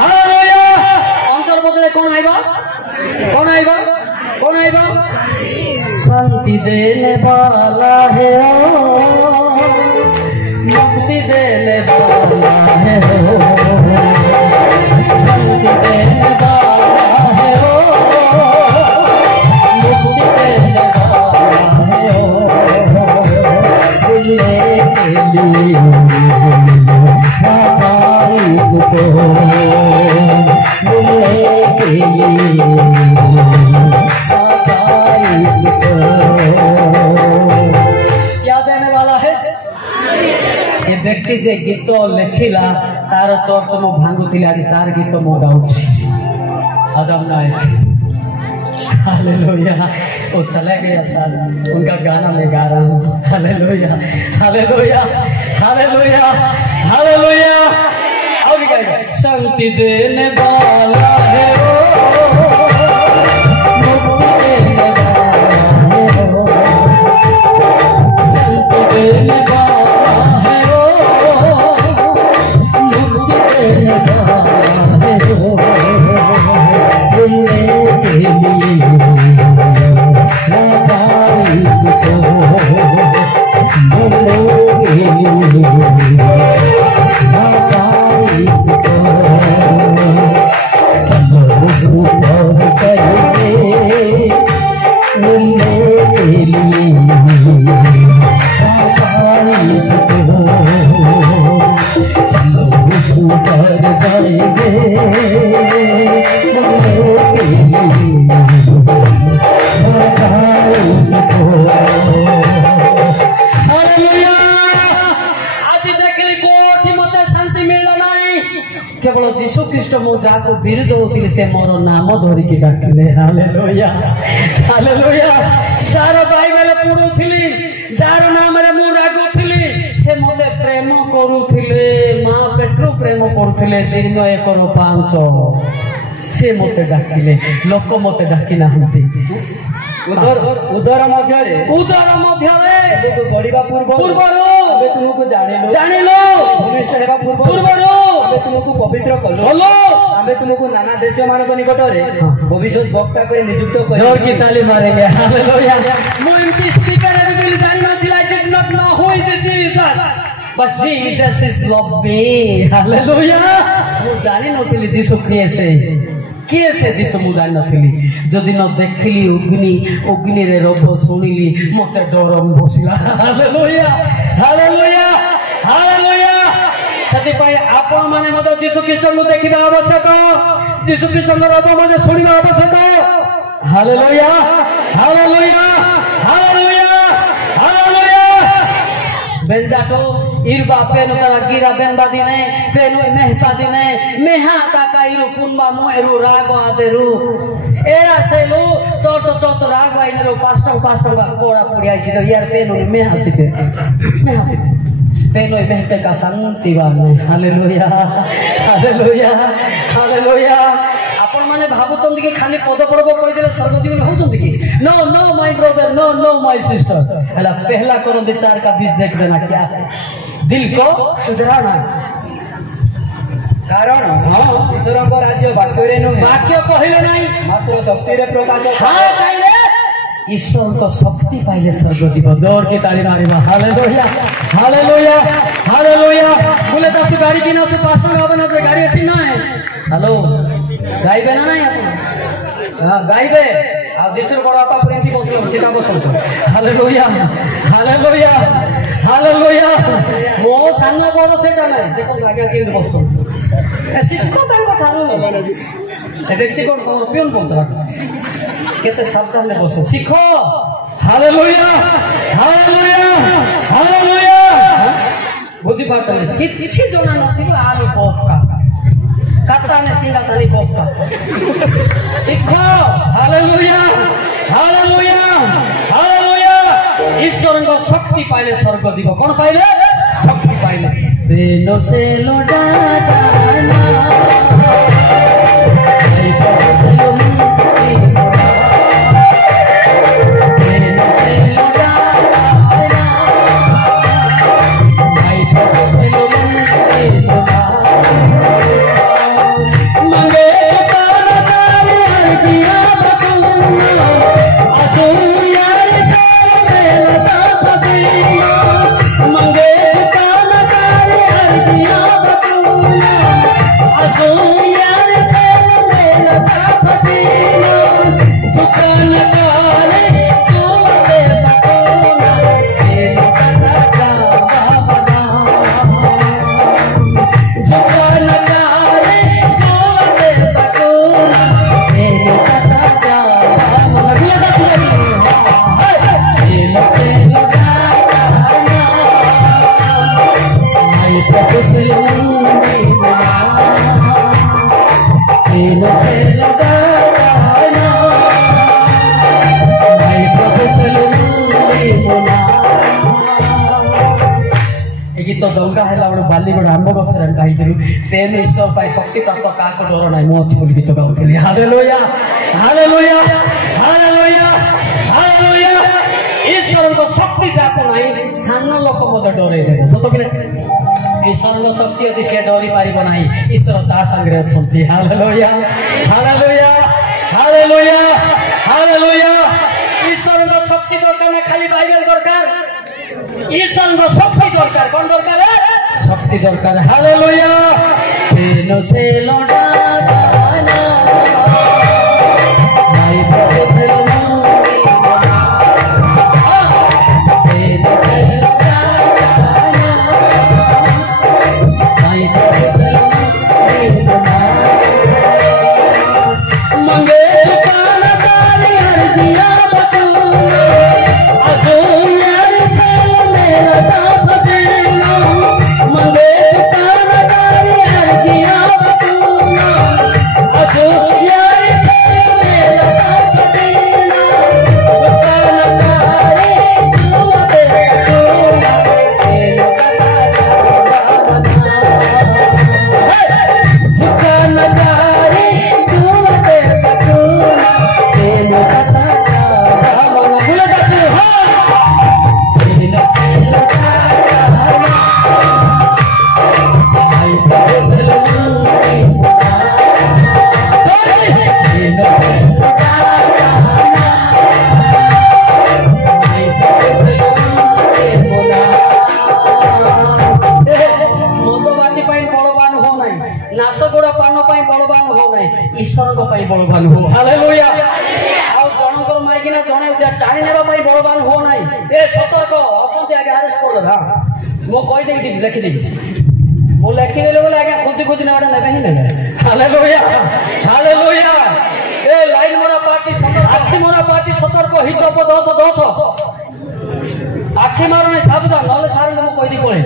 हालेलुया अंतर बदले कोन आइबो कोन आइबो कोन आइबो शांति देने वाला है मुक्ति देने वाला है शांति देने वाला है मुक्ति देने वाला है बुलने के लिए राजा इसको बुलने के लिए राजा इसको क्या देने वाला है ये व्यक्ति जे गीत लिखिला तार चर्च मो भांगुथिले आज तार गीत मो गाउछि आदम नायक हालेलुया वो चले गया साहब उनका गाना मैं गा रहा हूँ हालेलुया हालेलुया हालेलुया हालेलुया और गाएगा शांति देने वाला है मुक्ति देने वाला है शांति देने केवल जीशु ख्रीस्ट मो जाको विरुद्ध होतिले से मोर नाम धरिकी डाकिले हालेलुया हालेलुया जार बाइबल पढुथिली जार नाम रे मु रागुथिली से मते प्रेम करूथिले मां पेट्रो प्रेम करूथिले जीर्ण 1:5 से मते डाकिले लोक मते डाकी नाहंती उदर मध्यरे तुमको गड़िबा पूर्वरु आबे तुमको जानिलो भूमिष्ठ हेबा पूर्वरु आबे तुमको पवित्र कलो आबे तुमको नाना देश मानक निकट रे भविष्य वक्ता करे नियुक्त करे जोर की ताली मारेंगे हालेलुया मो एमपी स्पीकर रे बिल जानि नथिला I did not know who is Jesus but Jesus is love me hallelujah मो जानि नथिली जीसु किए से जीसु मु जानि नथिली जदि न देखिली अग्नि रे रब सुनिली मते डर बसिला हालेलुया हालेलुया हालेलुया सती पाए आपण माने मते जीसु ख्रीस्ट को देखिबा आवश्यक जीसु ख्रीस्ट को रब मते सुनिबा आवश्यक हालेलुया हालेलुया हालेलुया हालेलुया बेंजाटो इरबा पेनु तरा गिरा बेनबा दिने पेनु मेहता दिने मेहा ताका इरु पुनबा मु एरु रागो आदेरु एरा सेलु चोट रागो आइनेरु पास्टो कोड़ा पुड़ी आइछि तो यार पेनु मेहा सिते पेनु मेहते का शांति बाने हालेलुया हालेलुया हालेलुया आपण माने भाबुचंदी कि खाली पद पर्व कहि देले स्वर्गदीप होउचंदी कि no no my brother no no my sister हला पहला करो दे 4 का 20 देख देना क्या है दिल को सुधराना कारण ईश्वर को राज्य वाक्य रे नुहे वाक्य कहिले नाही मात्र शक्ति रे प्रकाश हां कहिले ईश्वर को शक्ति पाइले स्वर्गदीप जोर के ताली मारिबा हालेलुया हालेलुया हालेलुया बोले 10 गाड़ी किना से पास्टर गावना रे गाड़ी ऐसी ना है हेलो गाइबे ना नहीं आप हां गाइबे आप जिसर बड़ा आपा प्रिंसी बसलो सीधा बसलो हालेलुया हालेलुया हालेलुया मो सानो बड़ सेटा नहीं जे कोन लागे के बसलो ए शिक्षक तांको ठारू ए व्यक्ति कोन तमर पियन कोनतरा केते सावधान ले बसो शिखो हालेलुया हालेलुया हालेलुया बुझी पाता नहीं किछि जणा नथिलो आलु पोपका काटा ने सिंगा ताली पोपका शिखो हालेलुया हालेलुया हालेलुया ईश्वर को शक्ति पाइले स्वर्गदीप कोन पाइले शक्ति पाइले बेनो से लोडाना गीत दंगा है बाली गोटे आंब गचर गाई तेन ईश्वर पाई शक्ति प्राप्त क्या डर ना मो अच्छी बोली गीत गाऊली हालेलुया हालेलुया हालेलुया हालेलुया ईश्वर को शक्ति जाको ना सान लोक मत डरे देव सत कि ईश्वर शक्ति अच्छी सी डरी पार ना ईश्वर ता संगे अच्छा हालेलुया हालेलुया हालेलुया हालेलुया ईश्वर शक्ति दरकार ना खाली बाइबल दरकार ईश्वर को शक्ति दरकार कौन दरकार है शक्ति दरकार हालेलुया तेनो से लोडाना भाई प्रभु से तेनो से लोडाना भाई प्रभु से मंगे काला ताली हर दिया बतूना अजो यार से मेरा था सजना मंगे काला ताली नाशगोड़ा पान बलवान हो ना ईश्वर बलवान हो हालेलुया आ जनकर माइकिना जने टाणी नेबा बलवान हो ना ए सतर्क अच्छा आगे आरेस्ट कर हाँ मु कहीदे लिखिदेवी वो लिखिदेले बोले आगे खोजी खोजी ना ने ही ने हालेलुया हालेलुया ए लाइन मोरा पार्टी सतर्क आखि मोरा पार्टी सतर्क हित 10 आखि मारो नहीं सावधान नले सारे को कोई दी पड़े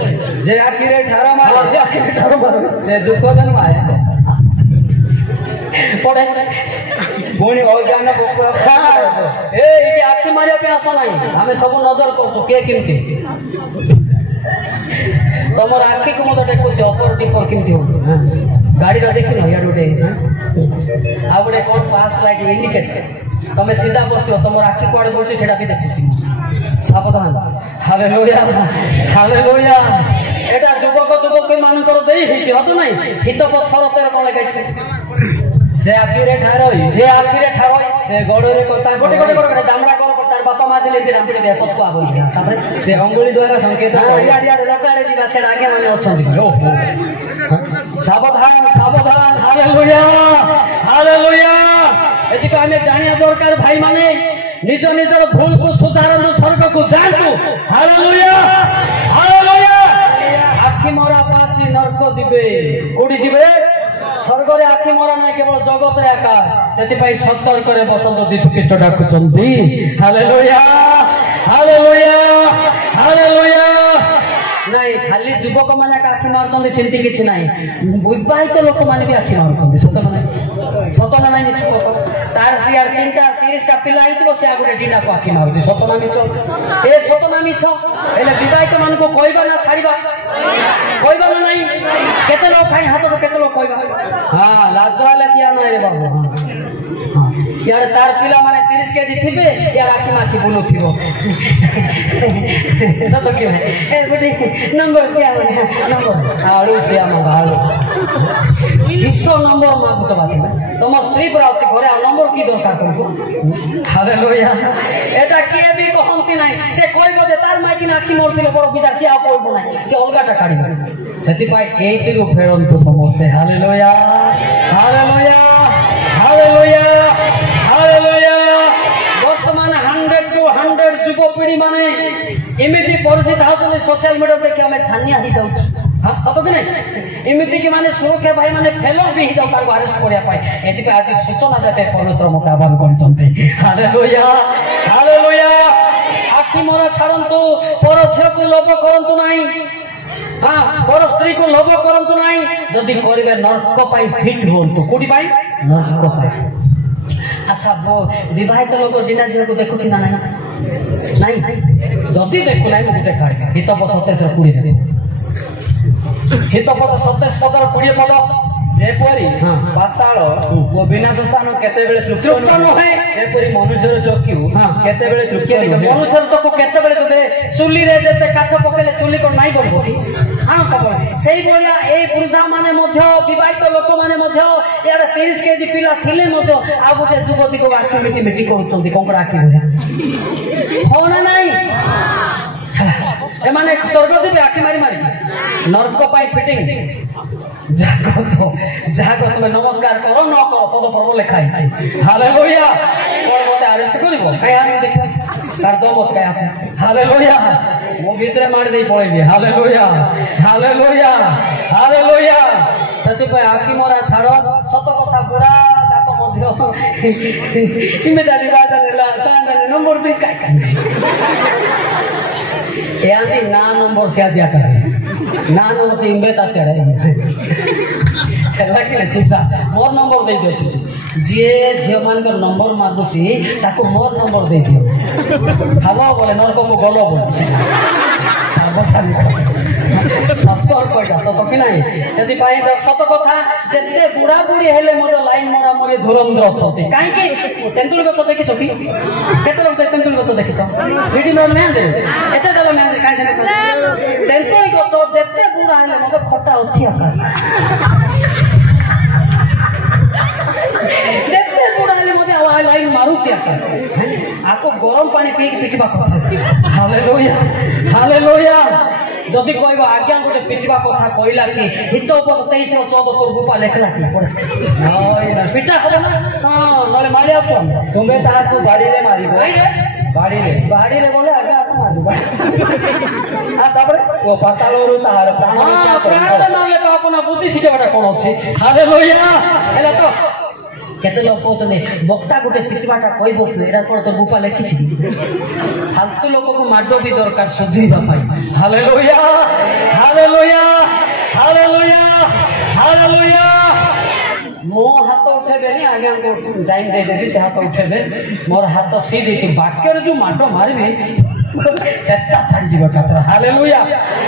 जे आखि रे ठारा मारे जे आखि रे ठारा मारे से दुख जन्म आए पड़े बोणी अज्ञान पोक ए ये आखि मारिया पे आसो नहीं हमें सब नजर करतो के किमती तमर आखि को मत देखो जे अपर टिपर किमती हो गाड़ी रा देखि न यार उडे आ बडे कोन पास लाइट इंडिकेटर तमे सीधा बसतो तमर आखि कोडे बोलते सेटा भी देखुची सावधान हालेलुया हालेलुया एटा युवक मानकर देई हिची हतो नाही हित पछर तेर कोन लगाइछ से आखि रे ठार होई जे आखि रे ठार होई से गोड़ रे कथा गोटे दामड़ा कोन तार बापा मा दिले दिन हमके दे पछको आबो तापर से अंगुली द्वारा संकेत या लटाड़े दिबा से आगे माने अछंती ओ सावधान सावधान हालेलुया हालेलुया एति को हमें जानिया दरकार भाई माने निज निजर भूल को सुधारनु स्वर्ग को जानतु हालेलुया हालेलुया आखि मोरा पार्टी नरक दिबे कोडी जिबे स्वर्ग रे आखि मोरा नाही केवल जगत रे एका सेति पई सतर्क रे बसंत यीशु ख्रीष्ट डाकुचंती हालेलुया हालेलुया हालेलुया नहीं खाली युवक माने आखि मारतंदी सेंती किछि नाही विवाहित लोक माने भी आखि मारतंदी सत ना नहीं मिछ तार सियार 3टा 30टा पिला आइतो से आगुटे डिना को आखि मारुती सत ना मिछ ए सत ना मिछ एले विवाहित मान को कहबा ना छाड़ीबा कहबा ना नहीं केते लोग खाई हाथ तो केते लोग कहबा हां लाजवाले दिया ना रे बाबू यार तार पिला माने 30 केजी थिबे यार आखि माखी बोलु थिबो सत के ए बडी नंबर से आने नंबर आळू से आम भालो किसो नंबर मागु तो बात तुम स्त्री पर अछि घरे नंबर की दरकार करबो हालेलुया एटा किए भी कहंती नाही से कहबो जे तार माकी ना आखि मोरथिले बड़ विदासी आ कहबो नाही से अलगाटा काढिबो सेति पाई एतिरो फेरन तो समझते हालेलुया हालेलुया हालेलुया हालेलुया वर्तमान 100 to 100 युवपीढ़ी माने एमिति परिस्थिति हाउतले सोशल मीडिया देखि हमें छानिया ही जाउछ हां सतो कि नहीं एमिति कि माने सुरक्षा भाई माने फेलो भी जाउ तार अरेस्ट करिया पाए एति पे आदि सूचना देते परमेश्वर मते आह्वान करचंती हालेलुया हालेलुया आखि मोरा छाड़ंतु पर झियो को लोभ करंतु नाही हां पर स्त्री को लोभ करंतु नाही जदी करिवे नरक पाई फिट होंतु कोडी पाई नरक पाई अच्छा वो विवाहित लोग डिना झियो को देखु कि ना नहीं जदी देखु नाही मते काढ हित प 27 कुडी दे हित पद 27 पद 20 पद जेपरी पाताल ओ विनाश स्थान केते बेले तृप्त न होय जेपरी मनुष्यर चक्कु केते बेले तृप्त मनुष्यर चक्कु केते बेले तृप्त चुली रे जेते काठ पकेले चुली को नाही बनबो की हां कबल सेही बलिया ए वृद्धा माने मध्य विवाहित लोक माने मध्य यार 30 केजी पिला थिले मध्य आ गोटे युवती को आखि मिटी मिटी करउचंती कोंकड़ा आखि भलिया हो ना नाही ए माने स्वर्ग जे आखि मारी मारी नरक पाई फिटिंग जागो तुम नमस्कार करो न करो पद पर्व लिखा है हालेलुया कोन मते अरेस्ट करिवो काई आन देख तार दम अछि काई आथे हालेलुया मो भीतर मार देई पळेबी हालेलुया हालेलुया हालेलुया सती पे आखि मोरा छाड़ो सत कथा बुढ़ा दाप मध्य इमेदारी बाजा नेला सांगने नंबर दे काई ए आंटी ना नंबर से आजिया करे ना नंबर से इम्बे ताते रे लागिले सीधा मोर नंबर दे दियो जे झियो मान कर नंबर मागुची ताको मोर नंबर दे दियो खावा बोले नरक को गलो बोले सावधान सत्तर कोइटा सत कि नाही सेति पाई सत कथा जेते बुढ़ा बुढ़ी हेले मद लाइन मोरा मोरे धुरंधर अछते काई के तेंतुल गछ देखिछो कि केते लोग तेंतुल गछ देखिछो सीडी में मैं दे एचे दला मैं काई से तेंतुल गछ जेते बुढ़ा हेले मद खटा अछि आका जेते बुढ़ा हेले मद लाइन मारुछि आका आको गरम पानी पी के पिकबा हालेलुया हालेलुया जदि कहब आज्ञा गोटे पिटिबा कथा कहला कि हित उपस 23:14 तोर गोपा लेखला कि पिटा हबो ना हां नले मारि आछ तुम्हें ताकू बाड़ी रे मारिबो बाड़ी रे बोले आगे आके मार दूबा आ तापर वो पातालरू तार प्राण हां प्राण नाले तो अपन बुद्धि सिटेबाटा कोन अछि हालेलुया एला तो केते लोक कहते बक्ता गोटे पिटबाटा कहबो एटा कोन तो गोपा लेखि छि फालतू लोक को माडो भी दरकार सुधीबा पाई हालेलुया हालेलुया हालेलुया हालेलुया मो हाथ उठेबे नहीं आगे हमको टाइम दे देबी से हाथ उठेबे मोर हाथ सीधी छि बाक्य रे जो माडो मारबी चट्टा छाड़ी जीव कातर हालेलुया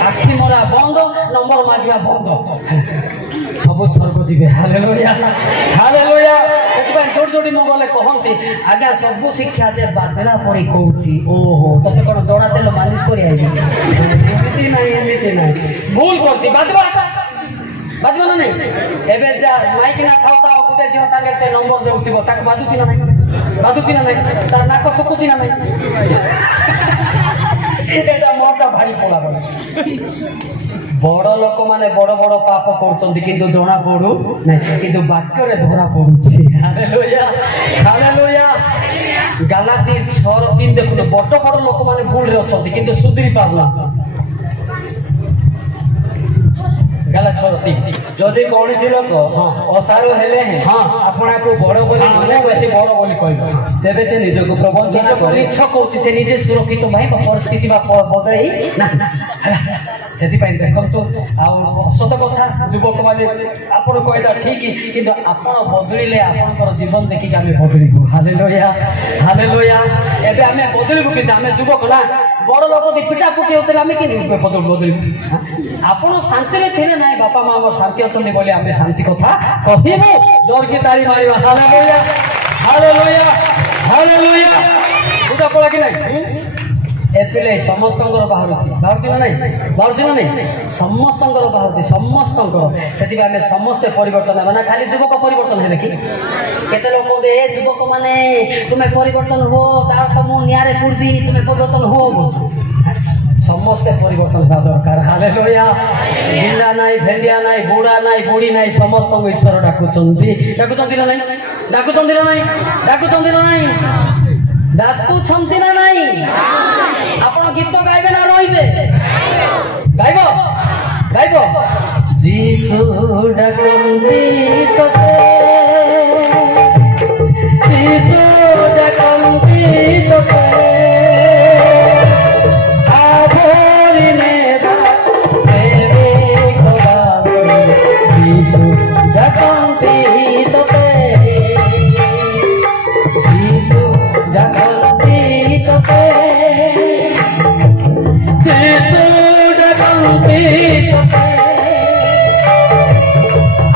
आखि मोरा बंद नंबर मागिबा बंद सब स्वर्ग जीवे हालेलुया हालेलुया एतबा जोड़ जोड़ी मो बोले कहंती आगे सब शिक्षा जे बादला पड़ी कहूची ओहो तते कोन जोड़ा तेल मालिश करी आइबी एमिति नाही भूल करची बादवा बादवा ना नहीं एबे जा माइक ना खाउता गुटे जियो संगे से नंबर दे उठिबो ताक बादुची ना नहीं तार नाक सुकुची ना नहीं एटा मोटा भारी पड़ा बड़ लोक माने बड़ बड़ पाप करछन्ती किंतु जणा पडू नहीं किंतु वाक्य रे धरा पडुची हालेलुया हालेलुया गलाती 6:3 देखुन बड़ बड़ लोक माने भूल रे अछन्ती किंतु सुधरी पाबला गला 6:3 जदि कौनसी लोक असारो हेले हैं अपना को बड़ बोली माने बेसी बड़ बोली कहबो तेबे से निज को प्रवंचना करे इच्छा कहूची से निजे सुरक्षित भाई परिस्थिति बा बदई ना सेति पाई देखंतु आ सत कथा युवक माने आपण कहदा ठीक किंतु आपण बदलिले आपनकर जीवन देखि आमे बदलिबो हालेलुया हालेलुया एबे आमे बदलिबो किंतु आमे युवक ना बड़ लोक दि पिटा पुटी होतले आमे कि बदलिबो आपण शांति रे थिले नाही बापा मां हमर शांति अछले बोले आमे शांति कथा कहिबो जोर की ताली मारिबा हालेलुया हालेलुया हालेलुया बुझा पड़ा कि नहीं एपिले समस्तंगर बाहरुची ना नहीं समस्तंगर बाहरुची समस्तंगर सेति आमे समस्त परिवर्तन हेबा ना खाली युवक परिवर्तन हेबे कि केते लोक कहबे ए युवक माने तुमे परिवर्तन हो तार त मु न्यारे पुरबी तुमे परिवर्तन हो समस्त परिवर्तन हेबा दरकार हालेलुया ढिला नाही भेंडिया नाही बुढ़ा नाही बुढ़ी नाही समस्त ईश्वर डाकुचंती ना नहीं डाकुछंती ना नहीं आपण गीत गाइबे ना रहिबे गाइबो जीसु डाकंती तते जीसु डाकंती तते आभोरी नेबा तेरे खोदा जीसु डाकंती तते जीसु डाकंती तते जीसु डाकंती तते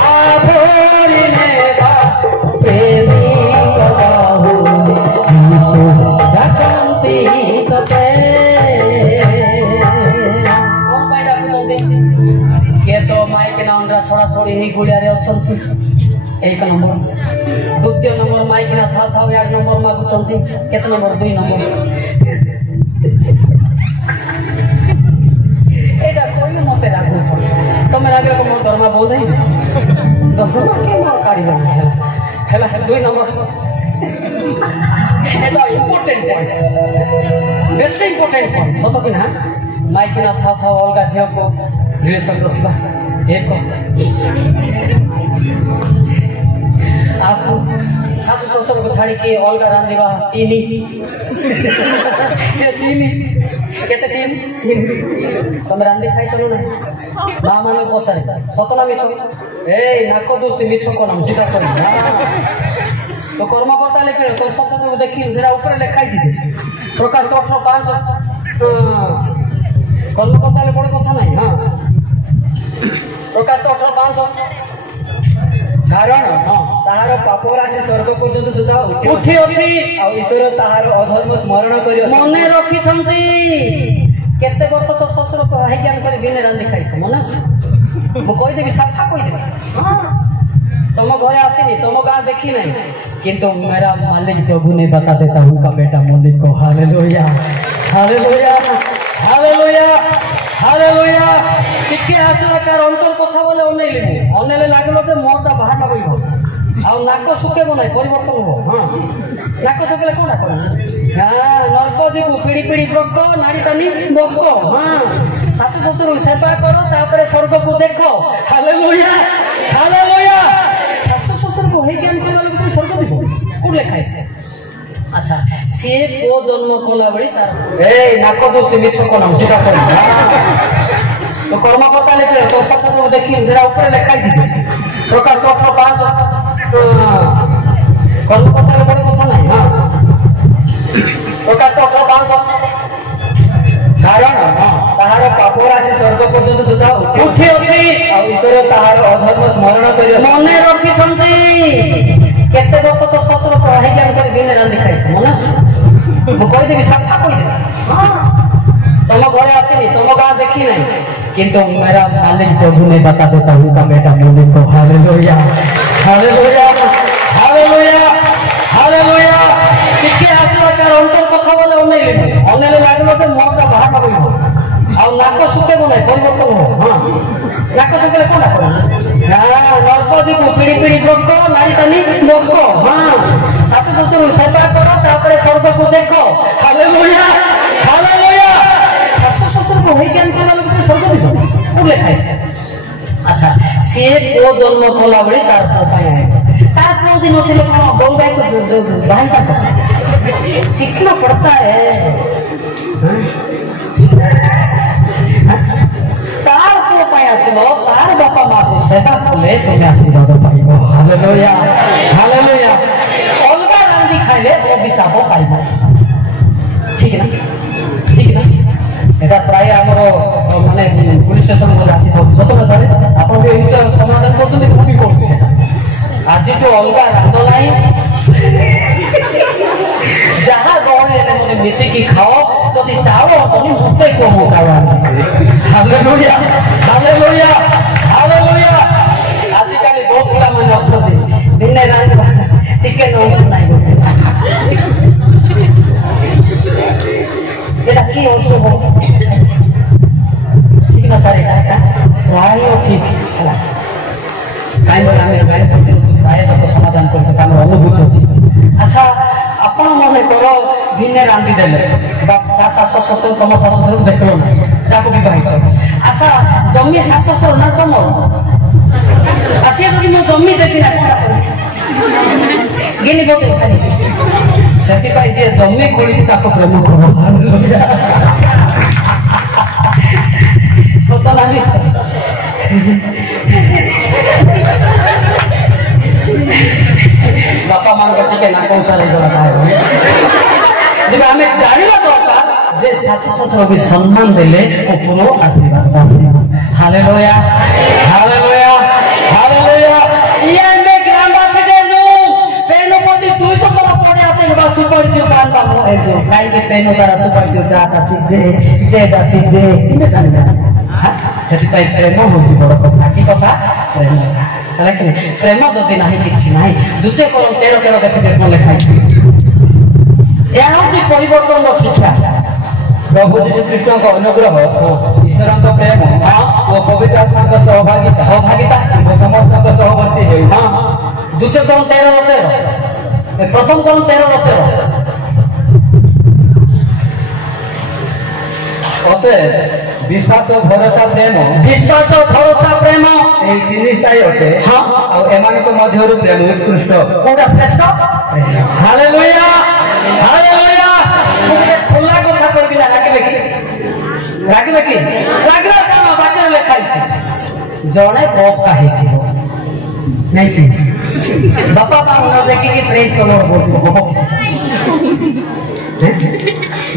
आभोरी नेबा प्रेमी कबाहु जीसु डाकंती तते कोन पाइडा कुचंती के तो माइक ना अंडा छोड़ा छोड़ी ही गुड़िया रे अछंती एक नंबर द्वितीय नंबर माइक ना था यार नंबर मा कुचंती केते नंबर 2 नंबर एटा कोई मते लागू तमे लागले को मोर दरमा बोल दई दरमा के मोर काडी हेला 2 नंबर एटा important point best important point तो कि ना माइक ना था अलगा झियो को रिलेशन रखबा एक आपको सासु ससुर को छाड़ी के अलगा रांधिबा तीन केते तीन तुम रांधि खाई चलो ना मां माने पचारे सतना मिछ ए नाको दोस्ती मिछ को नाम सीधा कर तो कर्मकर्ता लेखे तो ससुर को देखि जेरा ऊपर लिखाई छी प्रकाश 18:5 कर्मकर्ता ले बड़ कथा नहीं हां प्रकाश 18:5 कारण ताहार पाप राशि स्वर्ग पर्यंत सुधा उठी अछि आ ईश्वर ताहार अधर्म स्मरण करियो मने रखि छंती केते वर्ष तो ससुर को हाई ज्ञान करी बिने रांधि खाइ छ मने मो कहि देबी साफा कहि देबी तुम घरे आसीनी तुम गां देखी नहीं किंतु मेरा मालिक प्रभु ने बता देता उनका बेटा मोनिक को हालेलुया हालेलुया हालेलुया ହାଲେଲୁୟା। ଟିକେ ଆସିଲା ତାର ଅନ୍ତର କଥା ବୋଲେ ଅନେଇଲେ ଲାଗିଲ ଯେ ମୁହଁଟା ବାହାରିଲା ବୋଲିବ ଆଉ ନାକ ଶୁଖେଇବ ନାହିଁ, ପରିବର୍ତ୍ତନ ହବ। ହଁ, ନାକ ଶୁଖେଇଲେ କୋଉଟା କର? ନର୍ପଦୀକୁ ପିଢି ପିଢି ବ୍ରକ ନାଡି ଟାନି ବକ। ହଁ, ଶାଶୁ ଶ୍ୱଶୁରକୁ ସେବା କର, ତାପରେ ସ୍ୱର୍ଗକୁ ଦେଖ। Hallelujah hallelujah. ଶାଶୁ ଶ୍ୱଶୁରକୁ ହେଇ ଜ୍ଞାନ କରିବା ଲୋକ তুমি ସ୍ୱର୍ଗ ଯିବ, କୋଉଠି ଲେଖା ହେଇଛି? আচ্ছা, সে পুଅ জন্ম কলা বলি তার এই নাক দোষী মিছ কোন সেটা করি তো কর্মকর্তা লেখে তোর কথা দেখি যেটা উপরে লেখাই দিবে প্রকাশ পত্র 5 কর্মকর্তার বড় কথা নাই। হ্যাঁ, প্রকাশ পত্র 5 କାରଣ ତାହାର ପାପ ରାଶି ସ୍ୱର୍ଗ ପର୍ଯ୍ୟନ୍ତ ସୁଦ୍ଧା ଉଠି ଅଛି ଆଉ ଈଶ୍ୱର ତାହାର ଅଧର୍ମ ସ୍ମରଣ କରି ମନେ ରଖିଛନ୍ତି। କେତେ ଲୋକ ତ ଶ୍ୱଶୁର ହେଇଜ୍ଞାନ କରି ଦିନେ ରାନ୍ଧି ଖାଇছে, ମନେ ଅଛି? ମୁଁ କହିଦେବି, ସାଫା କହିଦେବି। ତମ ଘରେ ଆସିନି, ତମ ଗାଁ ଦେଖି ନାହିଁ, କିନ୍ତୁ मेरा मालिक प्रभु ने बता देता हूँ का बेटा मुझे को। Hallelujah hallelujah hallelujah hallelujah. ଟିକେ ଆସିଲା ତାର ଅନ୍ତର କଥା ବୋଲେ ଅନେଇଲେ ଲାଗିବ ଯେ ମୁହଁଟା ବାହାର କରିବ ଆଉ ନାକ ଶୁଖେଇବ ନାହିଁ, ପରିବର୍ତ୍ତନ ହବ। ହଁ, ନାକ ଶୁଖେଇଲେ କୋଉଟା କର? ନର୍ପଦୀକୁ ପିଢି ପିଢି ବ୍ରକ ନାଡି ଟାନି ବକ। ହଁ, ଶାଶୁ ଶ୍ୱଶୁରକୁ ସେବା କର, ତାପରେ ସ୍ୱର୍ଗକୁ ଦେଖ। Hallelujah hallelujah. ଶାଶୁ ଶ୍ୱଶୁରକୁ ହେଇ ଜ୍ଞାନ କରିବା ଲୋକ তুমি ସ୍ୱର୍ଗ ଯିବ, କୋଉଠି ଲେଖା ହେଇଛି? আচ্ছা, সে পুଅ জন্ম কলা বলি তার পুଅ ପାଇଁ ଆଣିବ। ତାର ପୁଅ ଯଦି ନଥିଲେ କଣ ବୋଉ ଗାଈକୁ ବାହାଇ ପାଠ ଶିଖିना पड़ता है। तार पुଅ ପାଇଁ ଆସିବ, ତାର ବାପା ମାକୁ ସେବା କଲେ ତୁମେ ଆଶୀର୍ବାଦ ପାଇବ। Hallelujah hallelujah. ଅଲଗା ରାନ୍ଧି ଖାଇଲେ ଅଭିଶାପ ପାଇବ। ଠିକ ନା ଠିକ ନା? এটা প্রায় আমার মানে পুলিশ স্টেশন মধ্যে আসি থাকছে সত না স্যার, আপনার এমনি সমাধান করছেন, ମୁଁ ବି କରୁଛି সেটা। ଆଜିଠୁ ଅଲଗା ରାନ୍ଧ ନାହିଁ, ଯାହା ଗହଳିରେ ମାନେ ମିଶିକି ଖାଅ। ଯଦି ଚାଉଳ ହବନି ମତେ କୁହ, ମୁଁ ଚାଉଳ ଆଣିବି। Hallelujah hallelujah hallelujah. ଆଜିକାଲି ବହୁତ ପିଲାମାନେ ଅଛନ୍ତି ଦିନେ ରାନ୍ଧିବା ଚିକେନ ନାହିଁ ଗୋଟେ এটা কি অর্থ ঠিক না স্যার? এটা প্রায় ঠিক ହେଲା କାହିଁ ବୋଲେ ଆମେ ଗାଈ ପ୍ରାୟ ଲୋକ ସମାଧାନ କରିଥାଉ, ଆମର ଅନୁଭୂତି ଅଛି। ଆଚ୍ଛା, ଆପଣ ମନେ କର ଦିନେ ରାନ୍ଧି ଦେଲେ বা ଶାଶୁ ଶ୍ୱଶୁର ତମ ଶାଶୁ ଶ୍ୱଶୁର ଦେଖିଲ ନା, ଯାହାକୁ ବିବାହିତ। ଆଚ୍ଛା, ଜମି ଶାଶୁ ଶ୍ୱଶୁର ନା ତମର? ଆସିଏ ଯଦି ମୁଁ ଜମି ଦେବି ନା କଣ ଗିନି ବୋଧେ ଖାଲି ସେଥିପାଇଁ ଯିଏ ଜମି ଖୋଳିଛି ତାକୁ ପ୍ରେମ କର। ସତ ନାହିଁ? ବାପା ମାନଙ୍କ ଟିକେ ନାକ ଉଷାର ହେଇଗଲା। ତେବେ ଆମେ ଜାଣିବା ଦରକାର ଯେ ଶାଶୁ ଶ୍ୱଶୁର ବି ସମ୍ମାନ ଦେଲେ ଉପରୁ ଆଶୀର୍ବାଦ ଆସିବ। Hallelujah hallelujah hallelujah. सुपरस्टिव बांधवा है जो गाय के पेनो द्वारा सुपरस्टिव दाता सिद्धे जे दा सिद्धे किमे जानिना ସେଥିପାଇଁ ପ୍ରେମ ହେଉଛି ବଡ଼ କଥା। କି କଥା? ପ୍ରେମ। ହେଲା କି ପ୍ରେମ ଯଦି ନାହିଁ କିଛି ନାହିଁ। ଦ୍ୱିତୀୟ କଲମ 13 ଦେଖିବେ କଣ ଲେଖା ହେଇଛି? ଏହା ହେଉଛି ପରିବର୍ତ୍ତନର ଶିକ୍ଷା। ପ୍ରଭୁ ଯୀଶୁ ଖ୍ରୀଷ୍ଟଙ୍କ ଅନୁଗ୍ରହ, ଈଶ୍ୱରଙ୍କ ପ୍ରେମ ଓ ପବିତ୍ର ଆତ୍ମାଙ୍କ ସହଭାଗିତା ସମସ୍ତଙ୍କ ସହବର୍ତ୍ତୀ ହେଉ। ଦ୍ୱିତୀୟ କଲମ 13 প্রথম কলম 13 অতএব বিশ্বাস ভরসা প্রেম এই তিନି স্থায়ী অটে। ଆଉ ଏମାନଙ୍କ ମଧ୍ୟରୁ ପ୍ରେମ ଉତ୍କୃଷ୍ଟ। কোনটা শ্রেষ্ঠ? Hallelujah hallelujah. ମୁଁ ଗୋଟେ ଖୋଲା କଥା କରିବି ନା, ରାଗିବେ କି? ରାଗିବା କାମ ବାକ୍ୟରେ ଲେଖା ହେଇଛି ଜଣେ ବକ୍ତା ହେଇଥିବ ନାଇଁ କି? ବାପା ମା ନ ଦେଖିକି ପ୍ରେଜ କଲର ହବ।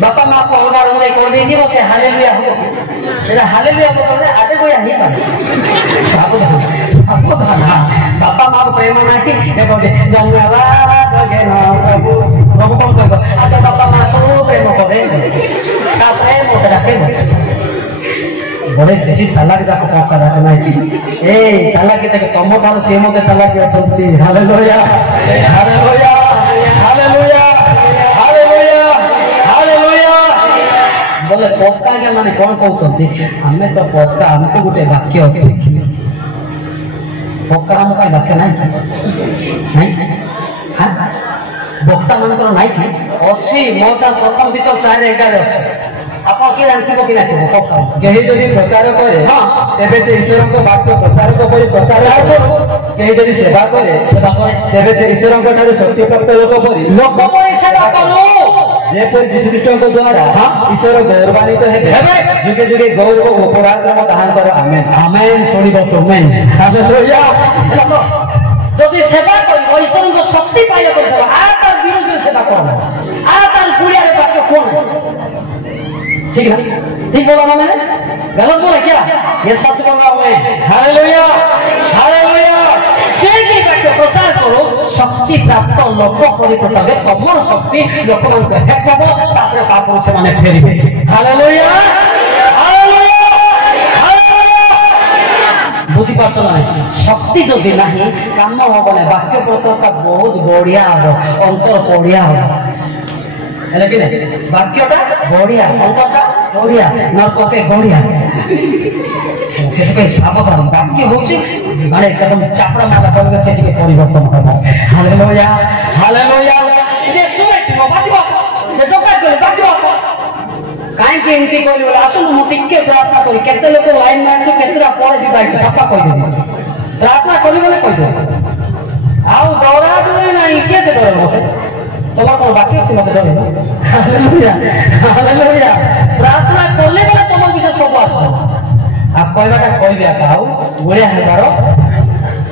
ବାପା ମା କୁ ଅଲଗା ରଙ୍ଗରେ କରିଦେଇଥିବ, ସେ ହାଲେଲୁୟା ହବ। ସେଟା ହାଲେଲୁୟା ବଦଳରେ ଆଗେ ବୟା ହେଇପାରେ। ସାବଧାନ ସାବଧାନ। ବାପା ମା କୁ ପ୍ରେମ ନାହିଁ ଧନ୍ୟବାଦ ପ୍ରଭୁ ପ୍ରଭୁ କଣ କହିବ? ଆଗେ ବାପା ମା କୁ ପ୍ରେମ କରେ, ତାପରେ ମତେ ଡାକେ। बड़े बेसी चालाकी जाक पक्का जाक नाही। ए चालाकी तक तम ठार से मते चालाकी अछंती। Hallelujah hallelujah hallelujah hallelujah hallelujah. बोले पक्का के माने कौन कहते आमे तो पक्का हमको गोटे वाक्य अच्छे पक्का हम का वाक्य नहीं हाँ वक्ता मानकर नहीं कि अच्छी मोटा प्रथम भी तो 4-11 अच्छे आप किए जानथिबो कि नहीं पक्का केही जदि प्रचार करे हाँ तेबे से ईश्वरक वाक्य प्रचारक परि प्रचार करू केही जदि सेवा करे तेबे से ईश्वरक ठाରୁ शक्ति प्राप्त लोक परि सेवा करू जेपरि यीशु ख्रीष्टଙ୍କ द्वारा ईश्वर गौरवान्वित हेबे जुगे जुगे गौरव ओ पराक्रम ताहांकर आमेन आमेन सुनिबो तुमेन हालेलुया যদি সেবা করি ঐশ্বরଙ୍କ শক্তি পাইলে করে সেবা আর তার বিরুদ্ধে সেবা করব আর তার গুড়িয়ার বাক্য কোন ठीक है ठीक बोला ना मैंने गलत बोला क्या ये सच बोल रहा हूं मैं हालेलुया हालेलुया जे की बाक्य प्रचार करो शक्ति प्राप्त लोक करी पताबे तमर शक्ति लोक मान को हेकबो तापर पाप से माने फेरिबे हालेलुया हालेलुया बुझी पारतो ना शक्ति जदि नहीं काम होबो ना वाक्य प्रचार बहुत बढ़िया हो अंतर बढ़िया हो लेकिन वाक्यटा बढ़िया अंतटा बढ़िया नरक के बढ़िया से सावधान वाक्य होची माने एकदम चापड़ा माला करके से परिवर्तन होबो हालेलुया हालेलुया जे चुमेटिबो बाटिबो जे डोका करे बाटिबो काई के एंती कोली वाला आसु मु टिके प्रार्थना करी केते लोक लाइन मारछु केतरा परे भी बाइक सफा कहि दे प्रार्थना करी बोले कहि दे आउ डरा डरे नहीं के से डरे मते তোমার কোন বাকি আছে মতে ডরে হালেলুয়া হালেলুয়া প্রার্থনা করলে বলে তোমার বিষয় সব আসবে আর কয়বাটা কইবে কাউ গুড়িয়া হেবার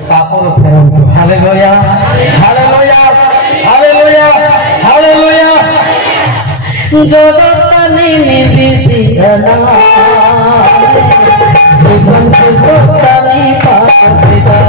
পাপর ফেরন্ত হালেলুয়া হালেলুয়া হালেলুয়া হালেলুয়া জগৎ নিবিষিতনা জীবন সুখতানি পাপিতা